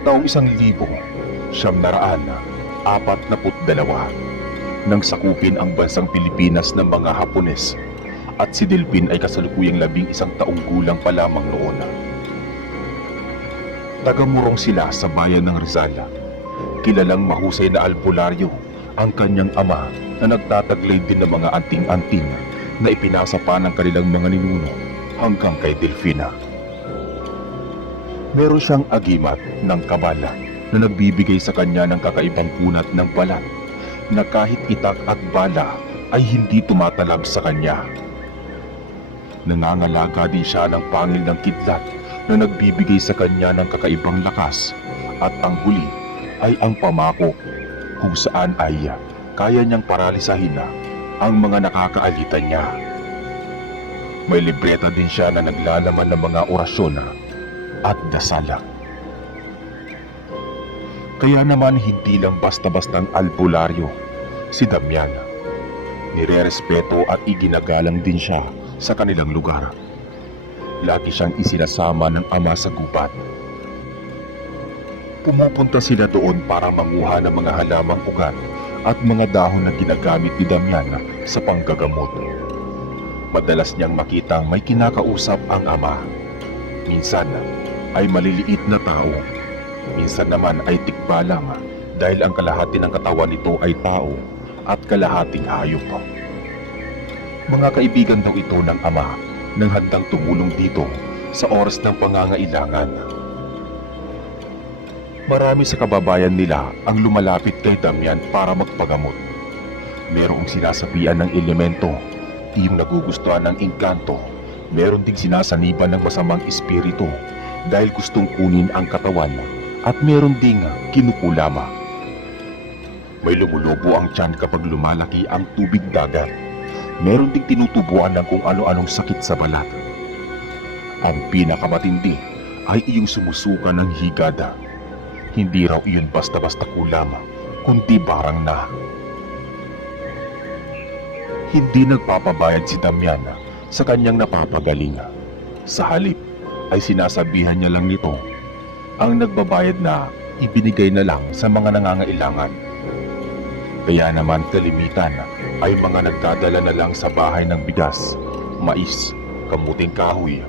Taong 1942 nang sakupin ang bansang Pilipinas ng mga Hapones at si Delpin ay kasalukuyang 11 taong gulang pa lamang noon. Taga-Morong sila sa bayan ng Rizal. Kilalang mahusay na albularyo ang kanyang ama na nagtataglay din ng mga anting-anting na ipinasa pa ng kanilang mga ninuno hanggang kay Delfina. Meron siyang agimat ng kabala na nagbibigay sa kanya ng kakaibang kunat ng balat na kahit itak at bala ay hindi tumatalab sa kanya. Nangangalaga din siya ng pangil ng kidlat na nagbibigay sa kanya ng kakaibang lakas at ang huli ay ang pamako kung saan ay kaya niyang paralisahin na ang mga nakakaalitan niya. May libreta din siya na naglalaman ng mga orasyon at dasal. Kaya naman hindi lang basta-bastang albularyo si Damian. Nire-respeto at iginagalang din siya sa kanilang lugar. Lagi siyang isinasama ng ama sa gubat. Pumupunta sila doon para manguha ng mga halamang ugat at mga dahon na ginagamit ni Damian sa panggagamot. Madalas niyang makitang may kinakausap ang ama. Minsan ay maliliit na tao. Minsan naman ay tikbalang dahil ang kalahati ng katawan nito ay tao at kalahating hayop. Mga kaibigan daw ito ng ama nang handang tumulong dito sa oras ng pangangailangan. Marami sa kababayan nila ang lumalapit kay Damian para magpagamot. Merong sinasabihan ng elemento, yung nagugustuhan ng engkanto. Meron ding sinasaniban ng masamang espiritu dahil gustong kunin ang katawan at meron ding kinukulama. May lumulubo ang tiyan kapag lumalaki ang tubig dagat. Meron ding tinutubuan ng kung ano-anong sakit sa balat. Ang pinakamatindi ay iyong sumusuka ng higada. Hindi raw iyon basta-basta kulama, kundi barang na. Hindi nagpapabayad si Damian sa kanyang napapagaling. Sa halip ay sinasabihan niya lang nito ang nagbabayad na ibinigay na lang sa mga nangangailangan. Kaya naman kalimitan ay mga nagdadala na lang sa bahay ng bigas, mais, kamuting kahoy,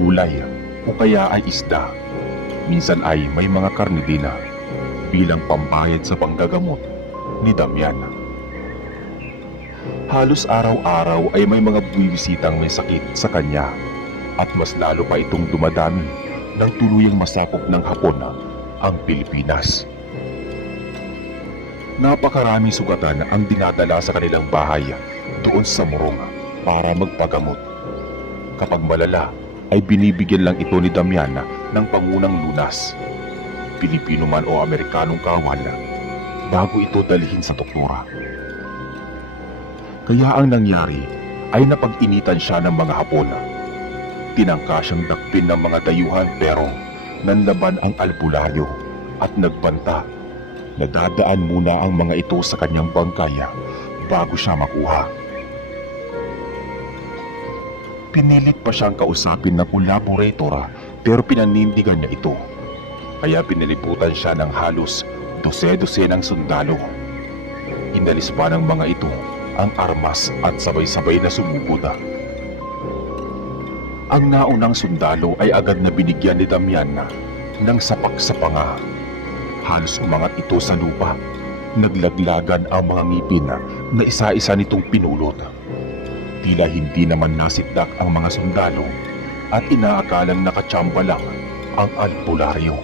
gulay o kaya ay isda. Minsan ay may mga karne din bilang pambayad sa panggagamot ni Damian. Halos araw-araw ay may mga buwisitang may sakit sa kanya at mas lalo pa itong dumadami nang tuluyang masakop ng Hapon ang Pilipinas. Napakaraming sugatan ang dinadala sa kanilang bahay doon sa Morong para magpagamot. Kapag malala ay binibigyan lang ito ni Damian ng pangunang lunas, Pilipino man o Amerikanong kawal, bago ito dalhin sa doktora. Kaya ang nangyari ay napag-initan siya ng mga Hapon. Tinangka siyang dakpin ng mga dayuhan pero nanlaban ang albularyo at nagbanta. Nadadaan muna ang mga ito sa kanyang bangkay bago siya makuha. Pinilit pa siyang kausapin ng collaborator pero pinanindigan niya ito. Kaya piniliputan siya ng halos 12 ng sundalo. Inalis pa ng mga ito ang armas at sabay-sabay na sumugod. Ang naunang sundalo ay agad na binigyan ni Damian ng sapak sa panga. Halos umangat ito sa lupa. Naglaglagan ang mga ngipin na isa-isa nitong pinulot. Tila hindi naman nasitdak ang mga sundalo at inaakalang nakatsamba lang ang albularyo.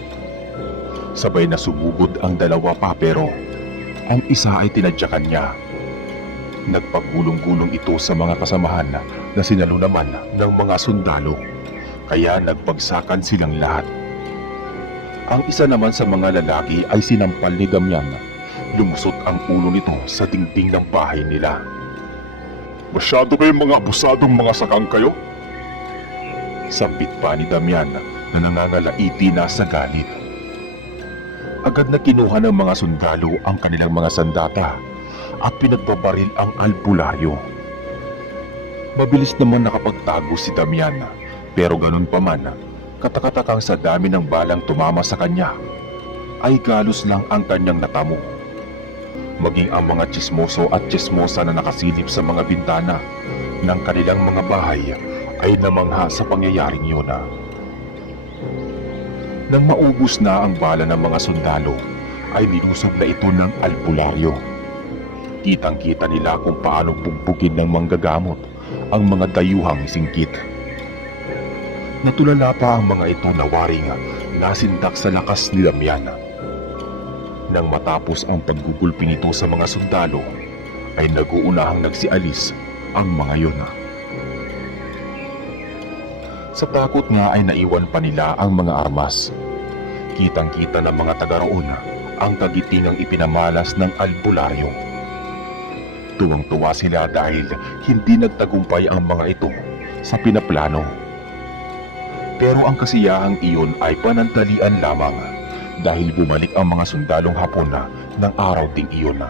Sabay na sumugod ang dalawa pa pero ang isa ay tinadyakan niya. Nagpagulong-gulong ito sa mga kasamahan na sinalo naman ng mga sundalo. Kaya nagbagsakan silang lahat. Ang isa naman sa mga lalaki ay sinampal ni Damian. Lumusot ang ulo nito sa dingding ng bahay nila. Masyado kayong mga abusadong mga sakang kayo? Sambit pa ni Damian na nangangalaiti na sa galit. Agad na kinuha ng mga sundalo ang kanilang mga sandata at pinagbabaril ang albularyo. Mabilis naman nakapagtago si Damian pero ganun pa man, katakatakang sa dami ng balang tumama sa kanya ay galos lang ang kanyang natamo. Maging ang mga tsismoso at tsismosa na nakasilip sa mga bintana ng kanilang mga bahay ay namangha sa pangyayaring yun. Nang maubos na ang bala ng mga sundalo, ay nilusob na ito ng albularyo. Kitang-kita nila kung paano bugbugin ng manggagamot ang mga dayuhang singkit. Natulala pa ang mga ito na waring nasindak sa lakas ni Damian. Nang matapos ang paggugulpi nito sa mga sundalo, ay nag-uunahang nagsialis ang mga yun. Sa takot nga ay naiwan pa nila ang mga armas. Kitang-kita ng mga taga roon ang kagitingang ipinamalas ng albularyo. Tuwang-tuwa sila dahil hindi nagtagumpay ang mga ito sa pinaplano. Pero ang kasiyahang iyon ay panandalian lamang dahil bumalik ang mga sundalong Hapon ng araw ding iyon.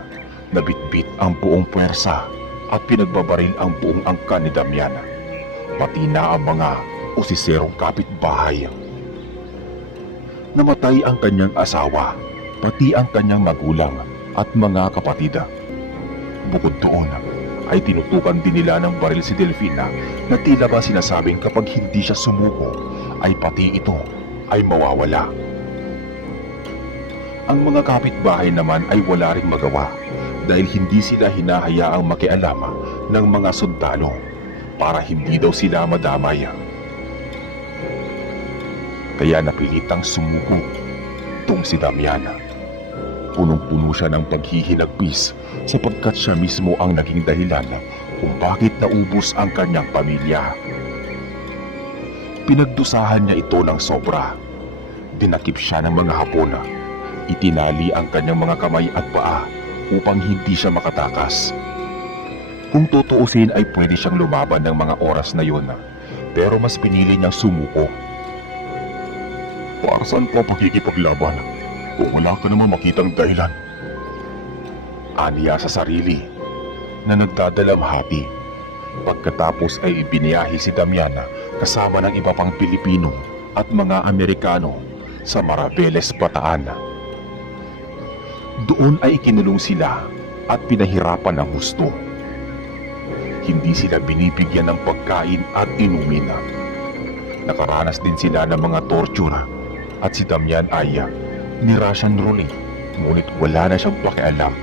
Nabitbit ang buong puwersa at pinagbabaril ang buong angkan ni Damian, pati na ang mga osiserong kapitbahay. Namatay ang kanyang asawa, pati ang kanyang magulang at mga kapatid. Bukod doon, ay tinutukan din nila ng baril si Delfina na tila ba sinasabing kapag hindi siya sumuko, ay pati ito ay mawawala. Ang mga kapitbahay naman ay wala ring magawa dahil hindi sila hinahayaang makialam ng mga sundalo para hindi daw sila madamay. Kaya napilitang sumuko itong si Damian. Punong-puno siya ng paghihinagpis sapagkat siya mismo ang naging dahilan kung bakit naubos ang kanyang pamilya. Pinagdusahan niya ito ng sobra. Dinakip siya ng mga Hapon. Itinali ang kanyang mga kamay at paa upang hindi siya makatakas. Kung tutuusin ay pwede siyang lumaban ng mga oras na yun, pero mas pinili niyang sumuko. Para saan pa pagkikipaglaban kung wala ka naman makitang dahilan? Aniya sa sarili na nagdadalamhati. Pagkatapos ay biniyahe si Damian kasama ng iba pang Pilipino at mga Amerikano sa Maraveles, Bataan. Doon ay ikinulong sila at pinahirapan ng husto. Hindi sila binibigyan ng pagkain at inumin. Nakaranas din sila ng mga torture at si Damian ay ni-Russian roulette, ngunit wala na siyang pakialam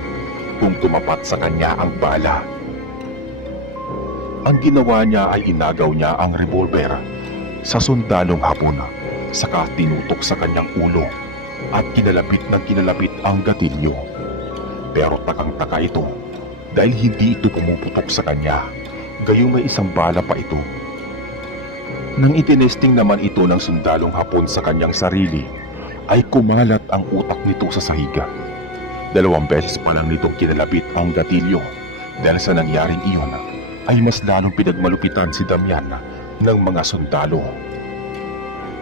kung tumapat sa kanya ang bala. Ang ginawa niya ay inagaw niya ang revolver sa sundalong Hapon, saka tinutok sa kanyang ulo at kinalapit ang gatilyo. Pero takang-taka ito dahil hindi ito pumuputok sa kanya, gayong may isang bala pa ito. Nang itinesting naman ito ng sundalong Hapon sa kanyang sarili, ay kumalat ang utak nito sa sahiga. 2 beses pa lang nitong kinalapit ang gatilyo dahil sa nangyaring iyon ay mas lalong pinagmalupitan si Damian ng mga sundalo.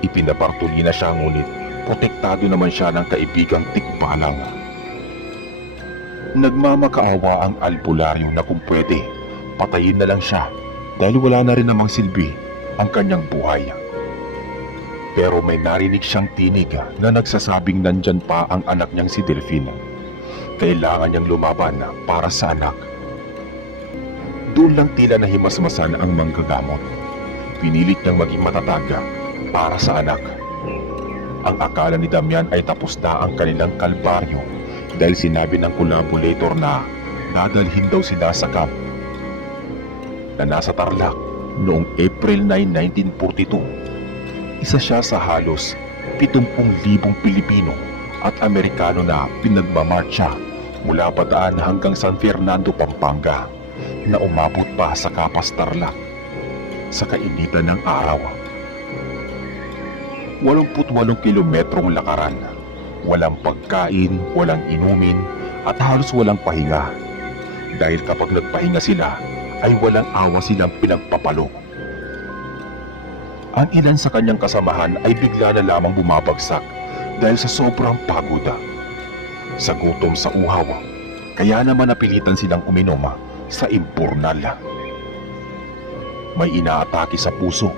Ipinabartuli na siya ngunit protektado naman siya ng kaibigang tikbalang. Nagmamakaawa ang albularyo na kung pwede, patayin na lang siya dahil wala na rin namang silbi ang kanyang buhay. Pero may narinig siyang tinig na nagsasabing nandyan pa ang anak niyang si Delfina. Kailangan niyang lumaban para sa anak. Doon lang tila nahimasmasan ang manggagamot. Pinilit niyang maging matatag para sa anak. Ang akala ni Damian ay tapos na ang kanilang kalbaryo dahil sinabi ng collaborator na dadalhin daw sila sa camp na nasa Tarlac noong April 9, 1942. Isa siya sa halos 70,000 Pilipino at Amerikano na pinagmamarcha mula Bataan hanggang San Fernando, Pampanga, na umabot pa sa Capas, Tarlac sa kainitan ng araw. 88 kilometrong lakaran, walang pagkain, walang inumin at halos walang pahinga. Dahil kapag nagpahinga sila ay walang awa silang pinagpapalo. Ang ilan sa kanyang kasamahan ay bigla na lamang bumabagsak dahil sa sobrang pagod. Sa gutom sa uhaw, kaya naman napilitan silang uminom sa impurnal. May inaatake sa puso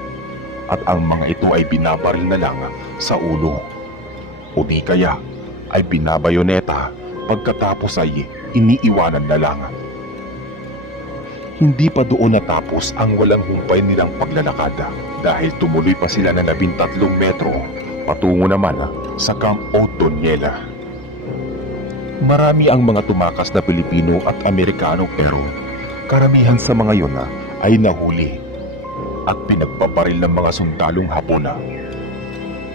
at ang mga ito ay binabaril na lang sa ulo. O di kaya ay binabayoneta, pagkatapos ay iniiwanan na lang. Hindi pa doon natapos ang walang humpay nilang paglalakad dahil tumuloy pa sila ng 13 metro patungo naman sa Camp Otoniela. Marami ang mga tumakas na Pilipino at Amerikano pero karamihan sa mga yon ay nahuli at pinagpaparil ng mga sundalong Hapon.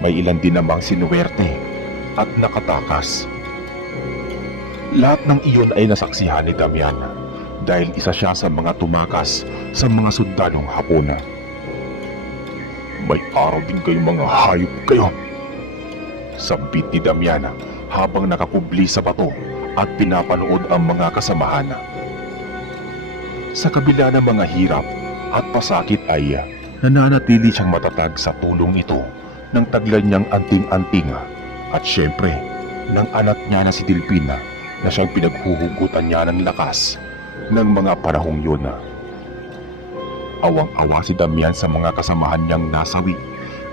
May ilan din namang sinuwerte at nakatakas. Lahat ng iyon ay nasaksihan ni Damian dahil isa siya sa mga tumakas sa mga sundalong Hapon. May araw din kayo mga hayop kayo, sambit ni Damian habang nakakubli sa bato at pinapanood ang mga kasamahan. Sa kabila ng mga hirap at pasakit ay nananatili siyang matatag sa tulong ito ng taglan niyang anting-anting at syempre ng anak niya na si Delpina na siyang pinaghuhugutan niya ng lakas ng mga panahong yun. Awang-awa si Damian sa mga kasamahan niyang nasawi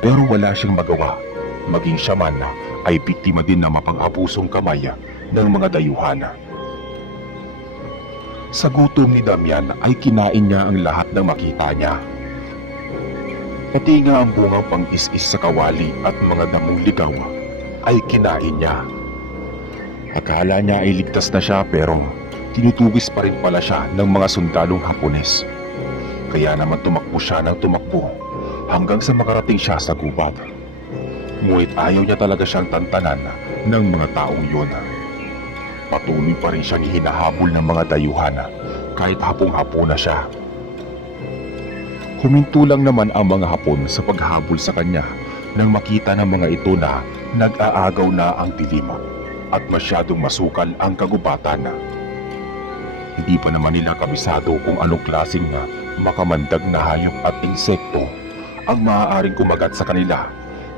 pero wala siyang magawa. Maging siya man ay biktima din ng mapang-abusong kamay ng mga dayuhan. Sa gutom ni Damian ay kinain niya ang lahat ng makita niya. Pati nga ang bungang pang-is-is sa kawali at mga damong ligaw ay kinain niya. Akala niya ay ligtas na siya pero tinutugis pa rin pala siya ng mga sundalong Hapones. Kaya naman tumakbo siya ng tumakbo hanggang sa makarating siya sa gubat. Ngunit ayaw niya talaga siyang tantanan ng mga taong yun. Patuloy pa rin siyang hinahabol ng mga dayuhan kahit hapong-hapon na siya. Huminto lang naman ang mga Hapon sa paghabol sa kanya nang makita ng mga ito na nag-aagaw na ang dilim at masyadong masukal ang kagubatan. Hindi pa naman nila kabisado kung anong klaseng makamandag na hayop at insekto ang maaaring kumagat sa kanila.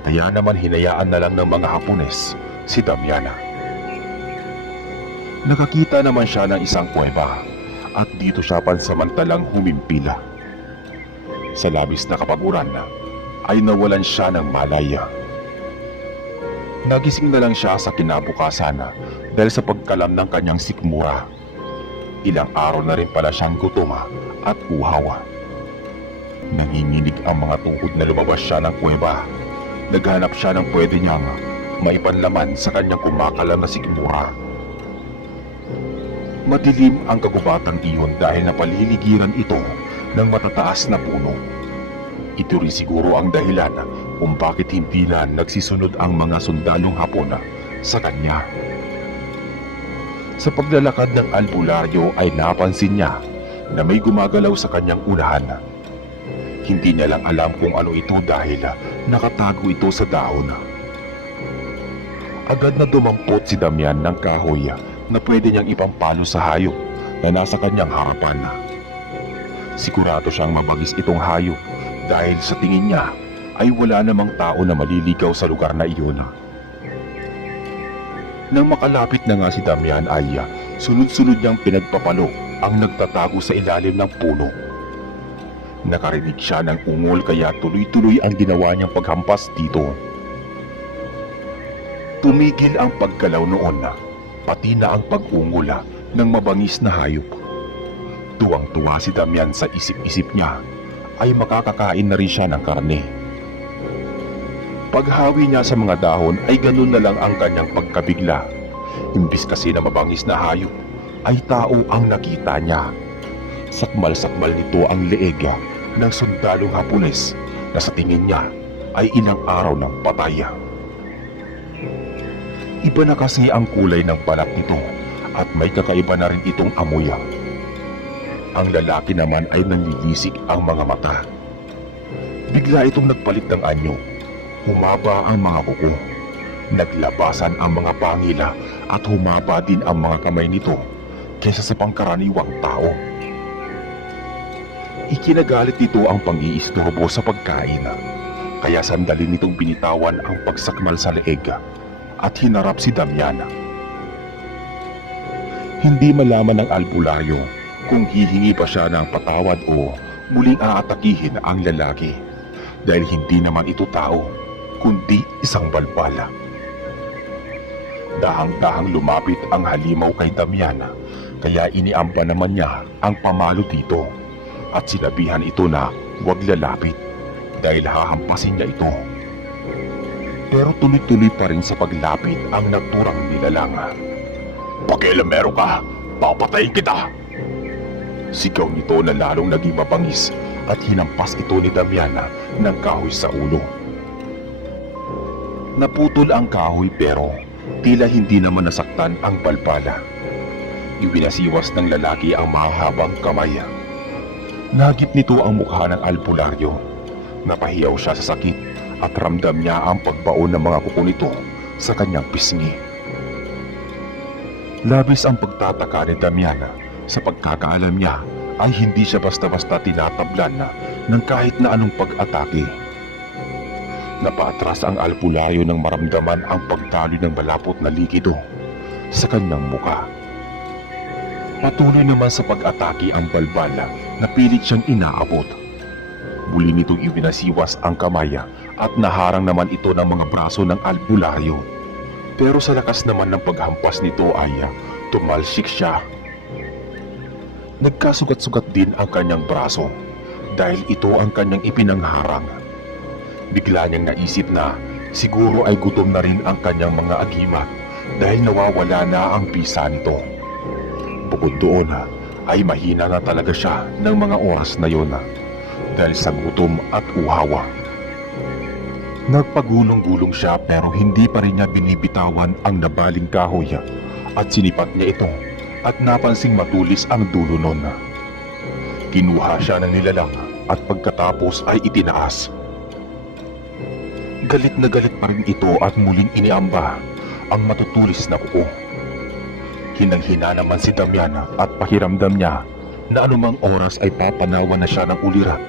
Kaya naman hinayaan na lang ng mga Hapones si Damiana. Nakakita naman siya ng isang kuweba at dito siya pansamantalang humimpila. Sa labis na kapaguran ay nawalan siya ng malaya. Nagising na lang siya sa kinabukasan dahil sa pagkalam ng kanyang sikmura. Ilang araw na rin pala siyang gutom at uhaw. Nanginginig ang mga tuhod na lumabas siya ng kuweba. Naghanap siya ng pwede niyang maipanlaman sa kanyang kumakalam na sikmura. Madilim ang kagubatan iyon dahil napaliligiran ito ng matataas na puno. Ito rin siguro ang dahilan kung bakit hindi na nagsisunod ang mga sundalong Hapon sa kanya. Sa paglalakad ng albularyo ay napansin niya na may gumagalaw sa kanyang unahan. Hindi niya lang alam kung ano ito dahil nakatago ito sa dahon. Agad na dumampot si Damian ng kahoy na pwede niyang ipampalo sa hayop na nasa kanyang harapan. Sigurado siyang mabagis itong hayop dahil sa tingin niya ay wala namang tao na maliligaw sa lugar na iyon. Nang makalapit na nga si Damian ay sunod-sunod niyang pinagpapalo ang nagtatago sa ilalim ng puno. Nakarinig siya ng ungol kaya tuloy-tuloy ang ginawa niyang paghampas dito. Tumigil ang paggalaw noon pati na ang pag-ungol ng mabangis na hayop. Tuwang-tuwa si Damian sa isip-isip niya ay makakakain na rin siya ng karne. Paghawi niya sa mga dahon ay ganun na lang ang kanyang pagkabigla. Imbis kasi na mabangis na hayop ay tao ang nakita niya. Sakmal-sakmal nito ang leeg ng sundalong Hapones na sa tingin niya ay ilang araw ng patay. Iba na kasi ang kulay ng balat nito at may kakaiba na rin itong amoy. Ang lalaki naman ay nanlilisik ang mga mata. Bigla itong nagpalit ng anyo. Humaba ang mga kuko. Naglabasan ang mga pangila at humaba din ang mga kamay nito kaysa sa pangkaraniwang tao. Ikinagalit nito ang pang-iistorbo sa pagkain. Kaya sandali nitong binitawan ang pagsakmal sa leeg at hinarap si Damian. Hindi malaman ng albularyo kung hihingi pa siya ng patawad o muling aatakihin ang lalaki dahil hindi naman ito tao kundi isang balbala. Dahang-dahang lumapit ang halimaw kay Damian, kaya iniamba naman niya ang pamalo dito at sinabihan ito na huwag lalapit dahil hahampasin niya ito. Pero tuloy-tuloy pa rin sa paglapit ang naturang nilalang. "Pakialamero ka! Papatayin kita!" Sigaw nito na lalong naging mabangis at hinampas ito ni Damian ng kahoy sa ulo. Naputol ang kahoy pero tila hindi naman nasaktan ang balbala. Iwinasiwas ng lalaki ang mahabang kamay. Nagip nito ang mukha ng albularyo. Napahiyaw siya sa sakit at ramdam niya ang pagbaon ng mga kuko nito sa kanyang pisngi. Labis ang pagtataka ni Damian sa pagkakaalam niya ay hindi siya basta-basta tinatablan ng kahit na anong pag-atake. Napaatras ang albularyo nang maramdaman ang pagdaloy ng malapot na likido sa kanyang muka. Patuloy naman sa pag-atake ang balbala na pilit siyang inaabot. Muli nitong iwinasiwas ang kamay at naharang naman ito ng mga braso ng albularyo. Pero sa lakas naman ng paghampas nito ay tumalsik siya. Nagkasugat-sugat din ang kanyang braso dahil ito ang kanyang ipinangharang. Bigla niyang naisip na siguro ay gutom na rin ang kanyang mga agimat dahil nawawala na ang bisa nito. Bukod doon ay mahina na talaga siya ng mga oras na yon dahil sa gutom at uhawa. Nagpagulong-gulong siya pero hindi pa rin niya binibitawan ang nabaling kahoy at sinipat niya ito at napansing matulis ang dulo nun. Kinuha siya ng nilalang at pagkatapos ay itinaas. Galit na galit pa rin ito at muling iniamba ang matutulis na kuko. Hinang-hina naman si Damian at pakiramdam niya na anumang oras ay papanawa na siya ng ulirat.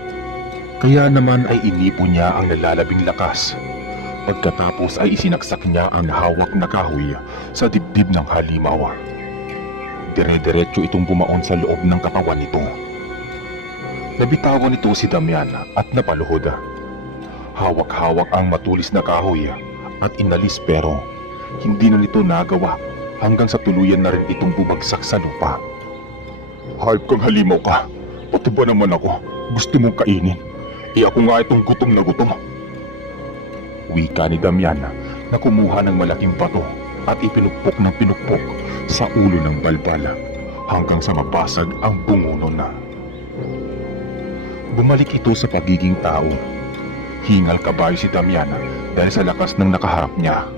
Kaya naman ay inipon niya ang nalalabing lakas. Pagkatapos ay isinaksak niya ang hawak na kahoy sa dibdib ng halimaw. Dire-diretso itong bumaon sa loob ng katawan nito. Nabitawan nito si Damian at napaluhod. Hawak-hawak ang matulis na kahoy at inalis pero hindi na nito nagawa hanggang sa tuluyan na rin itong bumagsak sa lupa. "Hayop kang halimaw ka! Pati ba naman ako? Gusto mong kainin? Ako nga itong gutom na gutom." Wika ni Damian na kumuha ng malaking bato at ipinukpok ng pinukpok sa ulo ng balbala hanggang sa mabasag ang bungo na. Bumalik ito sa pagiging tao. Hingal kabayo si Damian dahil sa lakas ng nakaharap niya.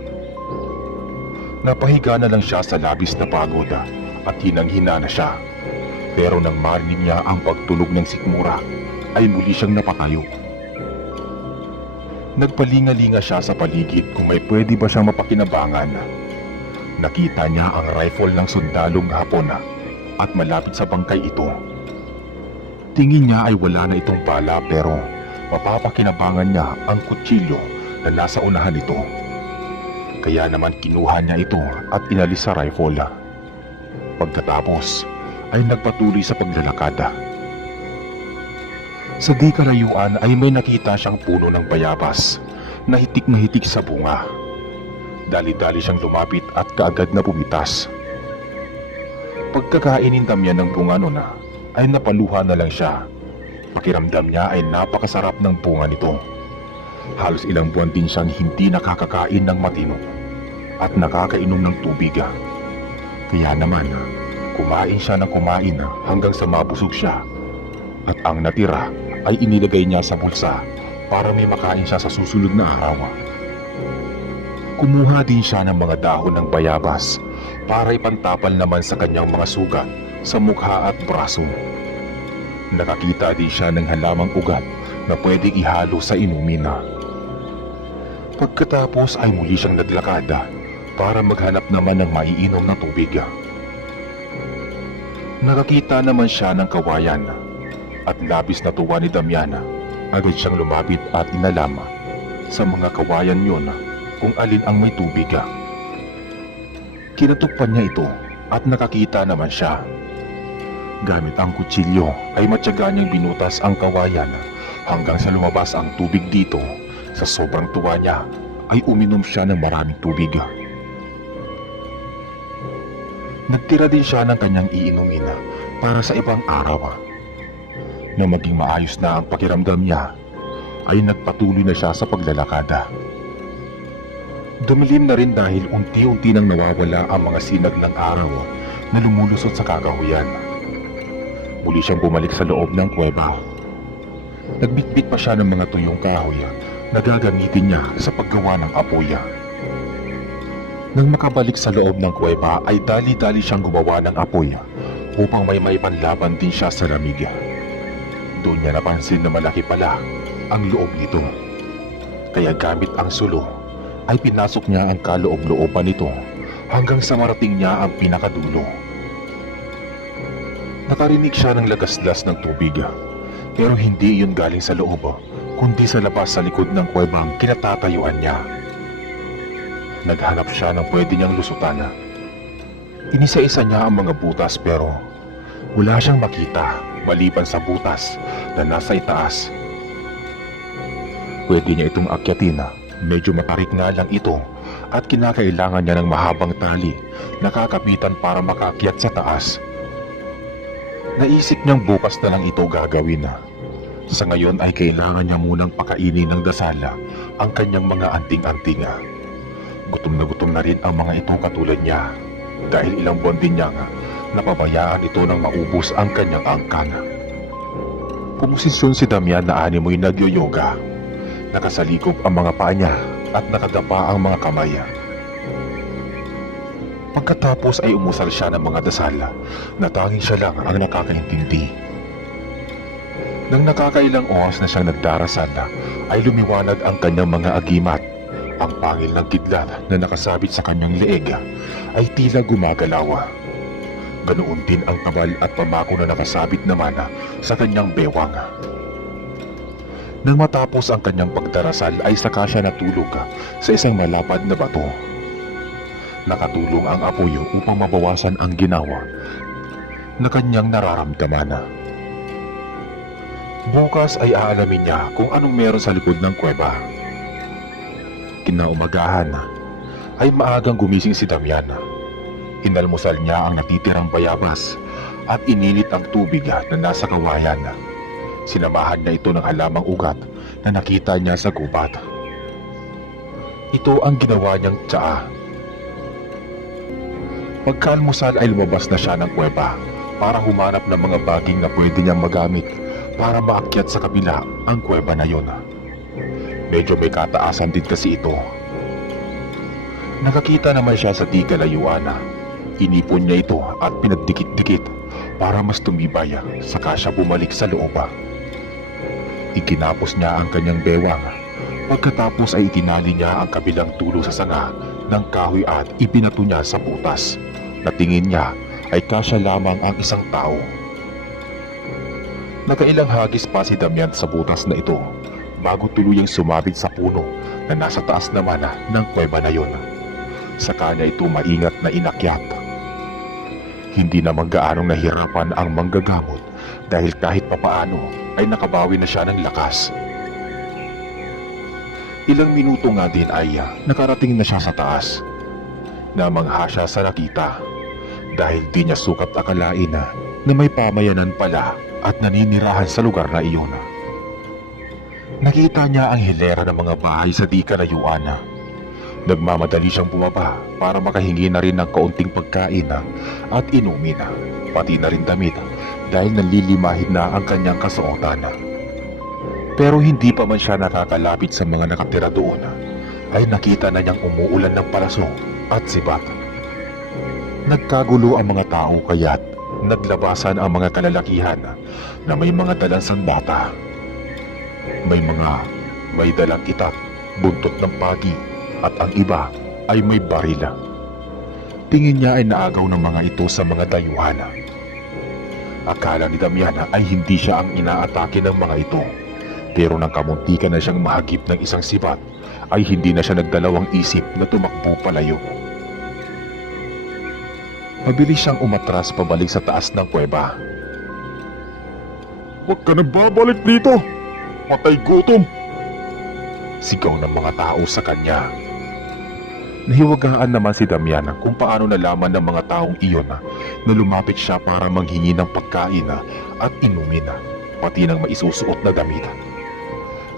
Napahiga na lang siya sa labis na pagod at hinang-hina na siya. Pero nang marinig niya ang pagtunog ng sikmura ay muli siyang napatayo. Nagpalinga-linga siya sa paligid kung may pwede ba siyang mapakinabangan. Nakita niya ang rifle ng sundalong Hapon at malapit sa bangkay ito. Tingin niya ay wala na itong bala pero mapapakinabangan niya ang kutsilyo na nasa unahan nito. Kaya naman kinuha niya ito at inalis sa rifle. Pagkatapos ay nagpatuloy sa paglalakad. Sa di kalayuan ay may nakita siyang puno ng bayabas na hitik sa bunga. Dali-dali siyang lumapit at kaagad na pumitas. Pagkakainin Damian ng bunga nun ay napaluha na lang siya. Pakiramdam niya ay napakasarap ng bunga nito. Halos ilang buwan din siyang hindi nakakakain ng matino at nakakainom ng tubig. Kaya naman, kumain siya ng kumain hanggang sa mabusog siya. At ang natira ay inilagay niya sa bulsa para may makain siya sa susunod na araw. Kumuha din siya ng mga dahon ng bayabas para ipantapal naman sa kanyang mga sugat sa mukha at braso. Nakakita din siya ng halamang ugat na pwedeng ihalo sa inumin. Pagkatapos ay muli siyang naglakad para maghanap naman ng maiinom na tubig. Nakakita naman siya ng kawayan at labis na tuwa ni Damian. Agad siyang lumapit at inalam sa mga kawayan yon kung alin ang may tubig. Kinatukpan niya ito at nakakita naman siya. Gamit ang kutsilyo ay matyaga niyang binutas ang kawayan hanggang sa lumabas ang tubig dito. Sa sobrang tuwa niya ay uminom siya ng maraming tubig. Nagtira din siya ng kanyang iinumin para sa ibang araw. Nang maging maayos na ang pakiramdam niya, ay nagpatuloy na siya sa paglalakada. Dumilim na rin dahil unti-unti nang nawawala ang mga sinag ng araw na lumulusot sa kakahuyan. Muli siyang bumalik sa loob ng kuweba. Nagbitbit pa siya ng mga tuyong kahoy na gagamitin niya sa paggawa ng apoy. Nang makabalik sa loob ng kuweba ay dali-dali siyang gumawa ng apoy upang may panlaban din siya sa lamig. Doon niya napansin na malaki pala ang loob nito. Kaya gamit ang sulo ay pinasok niya ang kaloob-looban nito hanggang sa marating niya ang pinakadulo. Nakarinig siya ng lagaslas ng tubig, pero hindi iyon galing sa loob kundi sa labas sa likod ng kuwebang kinatatayuan niya. Naghanap siya ng pwede niyang lusutan. Inisa-isa niya ang mga butas pero wala siyang makita maliban sa butas na nasa itaas. Pwede niya itong akyatin. Medyo matarik nga lang ito at kinakailangan niya ng mahabang tali na kakapitan para makakyat sa taas. Naisip niyang bukas na lang ito gagawin. Sa ngayon ay kailangan niya munang pakainin ng dasal ang kanyang mga anting-anting. Gutom na rin ang mga ito katulad niya dahil ilang buwan din niyang napabayaan ito nang maubos ang kanyang angkan. Pumosisyon si Damian na animoy nagyo-yoga. Nakasalikop ang mga paa niya at nakadapa ang mga kamay. Pagkatapos ay umusal siya ng mga dasal na tanging siya lang ang nakakaintindi. Nang nakakailang oras na siyang nagdarasal ay lumiwanag ang kanyang mga agimat. Ang pangil ng kidlat na nakasabit sa kanyang leeg ay tila gumagalaw. Ganoon din ang kabal at pamako na nakasabit naman sa kanyang bewang. Nang matapos ang kanyang pagdarasal ay saka siya natulog sa isang malapad na bato. Nakatulong ang apoy upang mabawasan ang ginawa na kanyang nararamdaman. Bukas ay aalamin niya kung anong meron sa likod ng kuweba. Kinaumagahan ay maagang gumising si Damian. Inalmusal niya ang natitirang bayabas at inilit ang tubig na nasa kawayan. Sinamahan niya ito ng halamang ugat na nakita niya sa gubat. Ito ang ginawa niyang tsaa. Pagkalmusal ay lumabas na siya ng kuweba para humanap ng mga baging na pwede niyang magamit para maakyat sa kabila ang kuweba na yon. Medyo may kataasan din kasi ito. Nakakita naman siya sa di kalayuan. Inipon niya ito at pinagdikit-dikit para mas tumibay, saka siya bumalik sa loob. Ikinapos niya ang kanyang bewang. Pagkatapos ay itinali niya ang kabilang tulo sa sanga ng kahoy at ipinato niya sa butas. Na tingin niya ay kasya lamang ang isang tao. Nakailang hagis pa si Damian sa butas na ito bago tuluyang sumabit sa puno na nasa taas naman ng kuweba na yon. Sa kanya ito maingat na inakyat. Hindi naman gaanong nahirapan ang manggagamot dahil kahit papaano ay nakabawi na siya ng lakas. Ilang minuto nga din ay nakarating na siya sa taas. Namangha siya sa nakita dahil di niya sukat akalain na may pamayanan pala at naninirahan sa lugar na iyon. Nakita niya ang hilera ng mga bahay sa di kalayuan. Nagmamadali siyang bumaba para makahingi na rin ng kaunting pagkain at inumin, pati na rin damit dahil nalilimahin na ang kanyang kasuotan. Pero hindi pa man siya nakakalapit sa mga nakatira doon ay nakita na niyang umuulan ng paraso at sibat. Nagkagulo ang mga tao kaya't naglabasan ang mga kalalakihan na may mga dalang sandata. May dalang itak, buntot ng pagi at ang iba ay may barila. Tingin niya ay naagaw ng mga ito sa mga dayuhan. Akala ni Damian ay hindi siya ang inaatake ng mga ito. Pero nang kamuntikan na siyang mahagip ng isang sibat ay hindi na siya nagdalawang isip na tumakbo palayo. Mabilis siyang umatras pabalik sa taas ng kuweba. "Huwag ka nang babalik dito! Patay gutom!" Sigaw ng mga tao sa kanya. Nahiwagaan naman si Damian kung paano nalaman ng mga taong iyon na lumapit siya para manghingi ng pagkain at inumin, pati ng maisusuot na damit.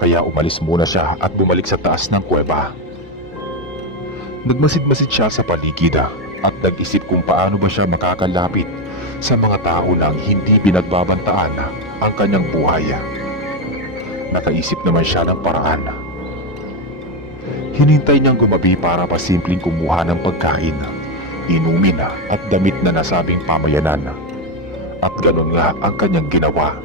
Kaya umalis muna siya at bumalik sa taas ng kuweba. Nagmasid-masid siya sa paligid at nag-isip kung paano ba siya makakalapit sa mga tao nang hindi pinagbabantaan ang kanyang buhay. Nakaisip naman siya ng paraan. Hinintay niyang gumabi para pasimpleng kumuha ng pagkain, inumin at damit na nasabing pamayanan. At ganun nga ang kanyang ginawa.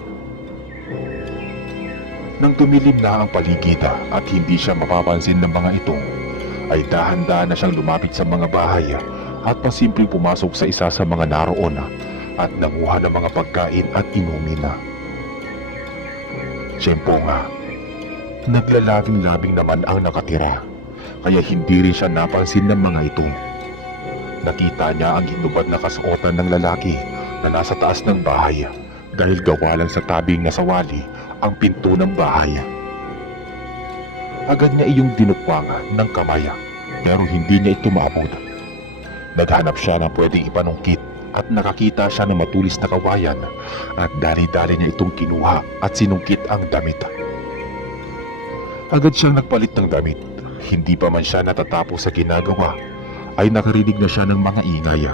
Nang tumilim na ang paligid at hindi siya mapapansin ng mga ito, ay dahan-dahan na siyang lumapit sa mga bahay at pasimpleng pumasok sa isa sa mga naroon at nanguha ng mga pagkain at inumin. Siyempo nga, naglalabing-labing naman ang nakatira, kaya hindi rin siya napansin ng mga ito. Nakita niya ang hinubad na kasuotan ng lalaki na nasa taas ng bahay dahil gawa lang sa tabing na sawali ang pinto ng bahay. Agad niya iyong dinukwang ng kamay pero hindi niya ito maabot. Naghanap siya ng pwedeng ipanungkit at nakakita siya ng matulis na kawayan at dali-dali niya itong kinuha at sinungkit ang damit. Agad siyang nagpalit ng damit. Hindi pa man siya natatapos sa ginagawa ay nakarinig na siya ng mga ingay.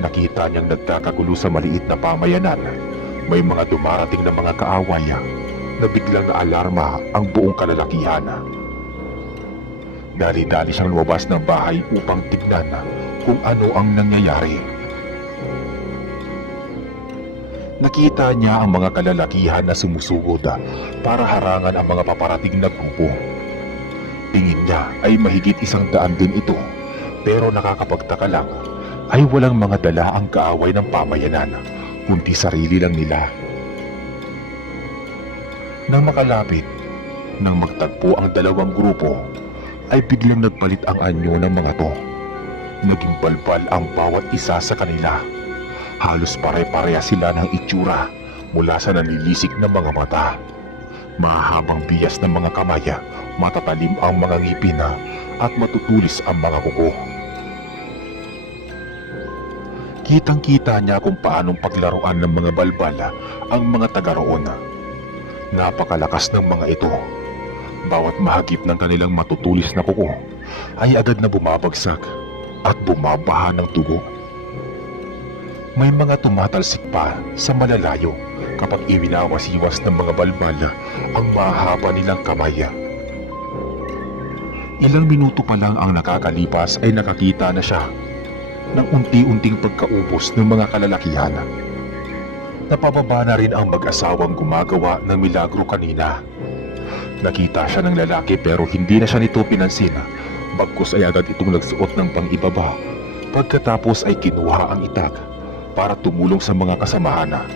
Nakita niyang nagkakagulo sa maliit na pamayanan. May mga dumarating na mga kaaway na biglang naalarma ang buong kalalakihan. Dali-dali siyang lumabas ng bahay upang tignan kung ano ang nangyayari. Nakita niya ang mga kalalakihan na sumusugod para harangan ang mga paparating na grupo. Tingin niya ay mahigit 100 din ito, pero nakakapagtaka lang ay walang mga dala ang kaaway ng pamayanan, kundi sarili lang nila. Nang makalapit, nang magtagpo ang dalawang grupo, ay biglang nagpalit ang anyo ng mga to. Naging balbal ang bawat isa sa kanila. Halos pare-pareha sila ng itsura mula sa nanilisik na mga mata. Mahabang bias ng mga kamay, matatalim ang mga ngipin at matutulis ang mga kuko. Kitang-kita niya kung paanong paglaruan ng mga balbal ang mga taga roon. Napakalakas ng mga ito. Bawat mahagip ng kanilang matutulis na kuko ay agad na bumabagsak at bumabaha ng dugo. May mga tumatalsik pa sa malalayo kapag iwinawasiwas ng mga balbal ang mahaba nilang kamay. Ilang minuto pa lang ang nakakalipas ay nakakita na siya ng unti-unting pagkaubos ng mga kalalakihan. Napababa na rin ang mag-asawang gumagawa ng milagro kanina. Nakita siya ng lalaki pero hindi na siya nito pinansin, bagkus ay agad itong nagsuot ng pang-ibaba. Pagkatapos ay kinuha ang itak para tumulong sa mga kasamahan.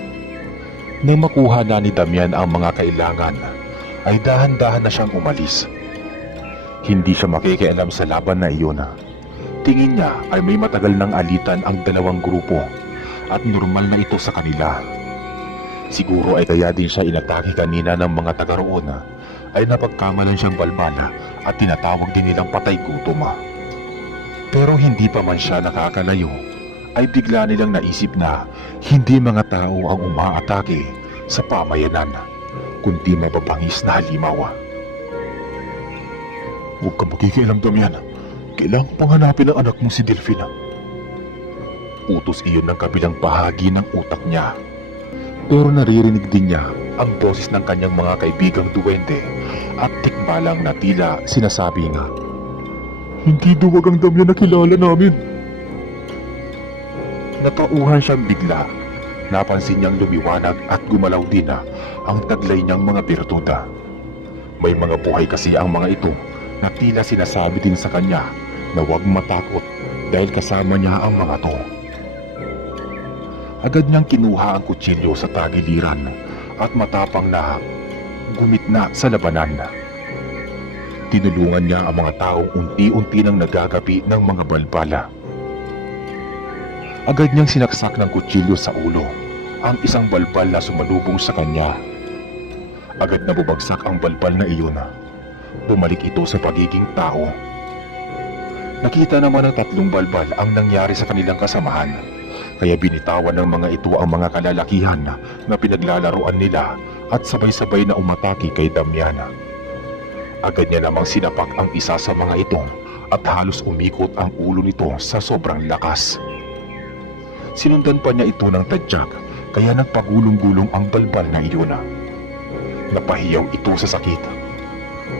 Nang makuha na ni Damian ang mga kailangan, ay dahan-dahan na siyang umalis. Hindi siya makikialam sa laban na iyon. Tingin niya ay may matagal ng alitan ang dalawang grupo at normal na ito sa kanila. Siguro ay kaya din siya inatake kanina ng mga taga roon ay napagkamalan siyang balbala at tinatawag din nilang patay gutom. Pero hindi pa man siya nakakalayo ay bigla nilang naisip na hindi mga tao ang umaatake sa pamayanan, kundi mababangis na halimaw. Huwag kang makikialam, Damian. Kailangan pang hanapin ang anak mo si Delphina. Utos iyon ng kabilang bahagi ng utak niya. Pero naririnig din niya ang boses ng kanyang mga kaibigang duwende at tikbalang na tila sinasabi nga, "Hindi duwag ang Damian na kilala namin." Natauhan siyang bigla. Napansin niyang lumiwanag at gumalaw din ang taglay niyang mga birtuda. May mga buhay kasi ang mga ito na tila sinasabi din sa kanya na huwag matakot dahil kasama niya ang mga to. Agad niyang kinuha ang kutsilyo sa tagiliran at matapang na gumitna sa labanan. Tinulungan niya ang mga taong unti-unti nang nagagapi ng mga balbala. Agad niyang sinaksak ng kutsilyo sa ulo ang isang balbal na sumalubong sa kanya. Agad na bumagsak ang balbal na iyon. Bumalik ito sa pagiging tao. Nakita naman ng tatlong balbal ang nangyari sa kanilang kasamahan. Kaya binitawan ng mga ito ang mga kalalakihan na pinaglalaroan nila at sabay-sabay na umatake kay Damian. Agad niya namang sinapak ang isa sa mga ito at halos umikot ang ulo nito sa sobrang lakas. Sinundan pa niya ito ng tadyak kaya nagpagulong-gulong ang balbal na iyon. Napahiyaw ito sa sakit.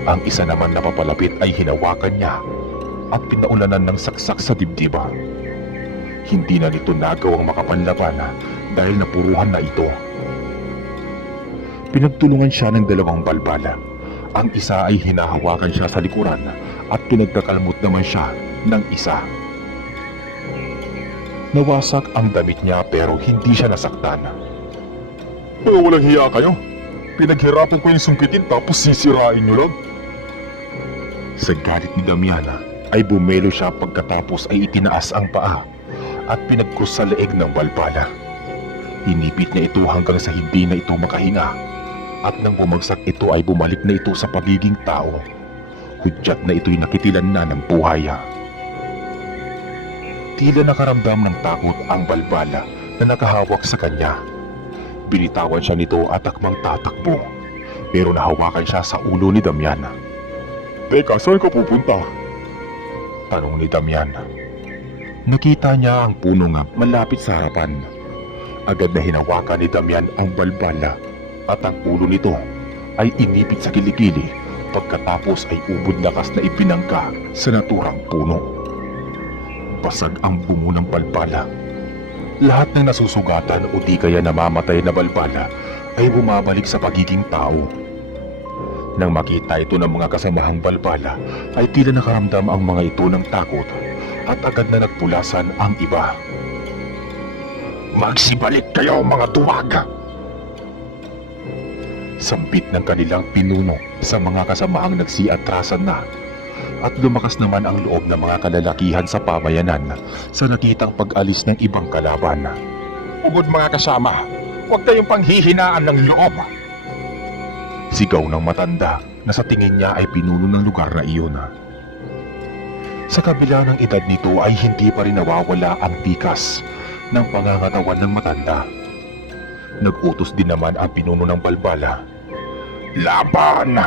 Ang isa naman na papalapit ay hinawakan niya at pinaulanan ng saksak sa dibdiba. Hindi na nito nagawang makapanlaban dahil napuruhan na ito. Pinagtulungan siya ng dalawang balbala. Ang isa ay hinahawakan siya sa likuran at pinagkakalmot naman siya ng isa. Nawasak ang damit niya pero hindi siya nasaktan. Walang hiya kayo. Pinaghirapan ko yung sungkitin tapos sisirain niyo lang. Sa galit ni Damian ay bumelo siya pagkatapos ay itinaas ang paa at pinagkrus sa leeg ng balbala. Hinipit niya ito hanggang sa hindi na ito makahinga at nang bumagsak ito ay bumalik na ito sa pagiging tao. Hudyat na ito'y nakitilan na ng buhay. Tila nakaramdam ng takot ang balbala na nakahawak sa kanya. Binitawan siya nito at akmang tatakbo pero nahawakan siya sa ulo ni Damian. Teka, saan ka pupunta? Tanong ni Damian. Nakita niya ang puno nga malapit sa harapan. Agad na hinawakan ni Damian ang balbala at ang ulo nito ay inipit sa kilikili pagkatapos ay ubod lakas na ipinangka sa naturang puno. Basag ang bungo ng balbala. Lahat ng nasusugatan o di kaya namamatay na balbala ay bumabalik sa pagiging tao. Nang makita ito ng mga kasamahang balbala ay tila nakaramdam ang mga ito ng takot at agad na nagpulasan ang iba. Magsibalik kayo mga duwag! Sambit ng kanilang pinuno sa mga kasamaang nagsiatrasan na at lumakas naman ang loob ng mga kalalakihan sa pamayanan sa nakitang pag-alis ng ibang kalaban. Ugod mga kasama, huwag kayong panghihinaan ng loob! Sigaw ng matanda na sa tingin niya ay pinuno ng lugar na iyon. Sa kabila ng edad nito ay hindi pa rin nawawala ang tikas ng pangangatawan ng matanda. Nag-utos din naman ang pinuno ng balbala. Laban!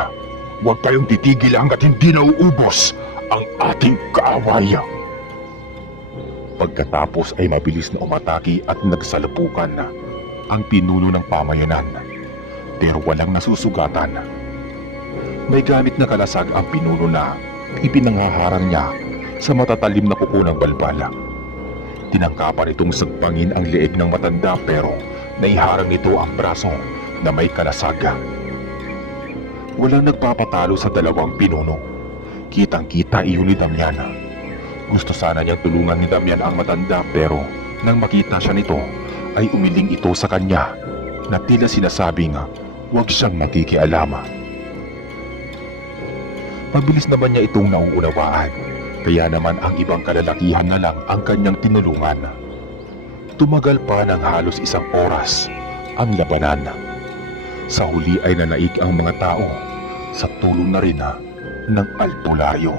Huwag kayong titigil hanggat hindi nauubos ang ating kaaway. Pagkatapos ay mabilis na umatake at nagsalupukan ang pinuno ng pamayanan. Pero walang nasusugatan. May gamit na kalasag ang pinuno na ipinanghaharang niya sa matatalim na kuko ng balbala. Tinangkapan itong sagpangin ang leeg ng matanda pero naiharang nito ang braso na may kalasaga. Walang nagpapatalo sa dalawang pinuno. Kitang-kita iyon ni Damian. Gusto sana niyang tulungan ni Damian ang matanda pero nang makita siya nito ay umiling ito sa kanya na tila sinasabing huwag siyang makikialama. Mabilis naman niya itong nauunawaan kaya naman ang ibang kalalakihan na lang ang kanyang tinulungan. Tumagal pa ng halos 1 oras ang labanan. Sa huli ay nanaig ang mga tao sa tulong na rin ng albularyo.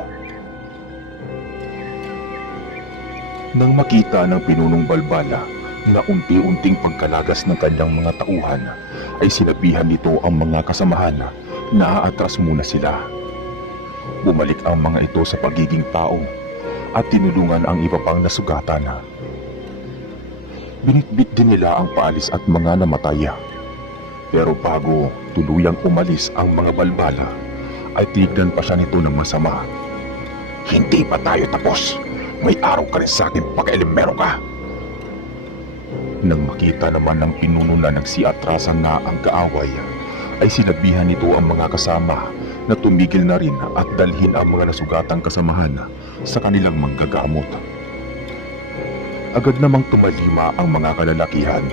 Nang makita ng pinunong balbala na unti-unting pagkalagas ng kanyang mga tauhan, ay sinabihan nito ang mga kasamahan na aatras muna sila. Bumalik ang mga ito sa pagiging tao at tinulungan ang iba pang nasugatan. Binitbit din nila ang paalis at mga namatay. Pero bago tuluyang umalis ang mga balbala, ay tinignan pa siya nito ng masama. Hindi pa tayo tapos. May araw ka rin sa akin pagkailimero ka. Nang makita naman ng pinuno na nagsiatrasan na ang kaaway, ay sinabihan nito ang mga kasama na tumigil na rin at dalhin ang mga nasugatang kasamahan sa kanilang manggagamot. Agad namang tumalima ang mga kalalakihan.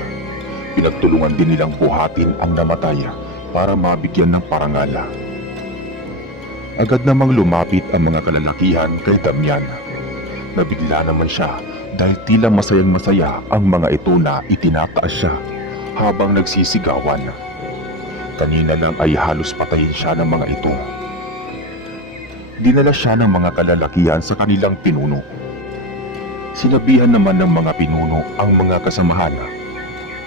Pinagtulungan din nilang buhatin ang namatay para mabigyan ng parangala. Agad namang lumapit ang mga kalalakihan kay Damian. Nabigla naman siya dahil tila masayang masaya ang mga ito na itinataas siya habang nagsisigawan. Kanina lang ay halos patayin siya ng mga ito. Dinala siya ng mga kalalakihan sa kanilang pinuno. Sinabihan naman ng mga pinuno ang mga kasamahan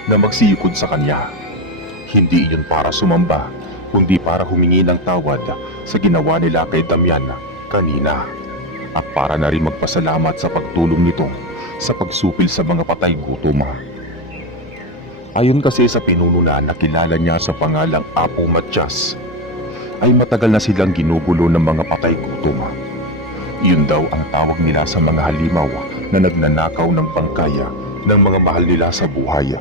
na magsiyukod sa kanya. Hindi iyon para sumamba, kundi para humingi ng tawad sa ginawa nila kay Damian kanina, at para na rin magpasalamat sa pagtulong nito sa pagsupil sa mga patay gutom. Ayon kasi sa pinuno na nakilala niya sa pangalang Apo Matias, ay matagal na silang ginugulo ng mga patay gutom. Iyon daw ang tawag nila sa mga halimaw na nagnanakaw ng bangkaya ng mga mahal nila sa buhay.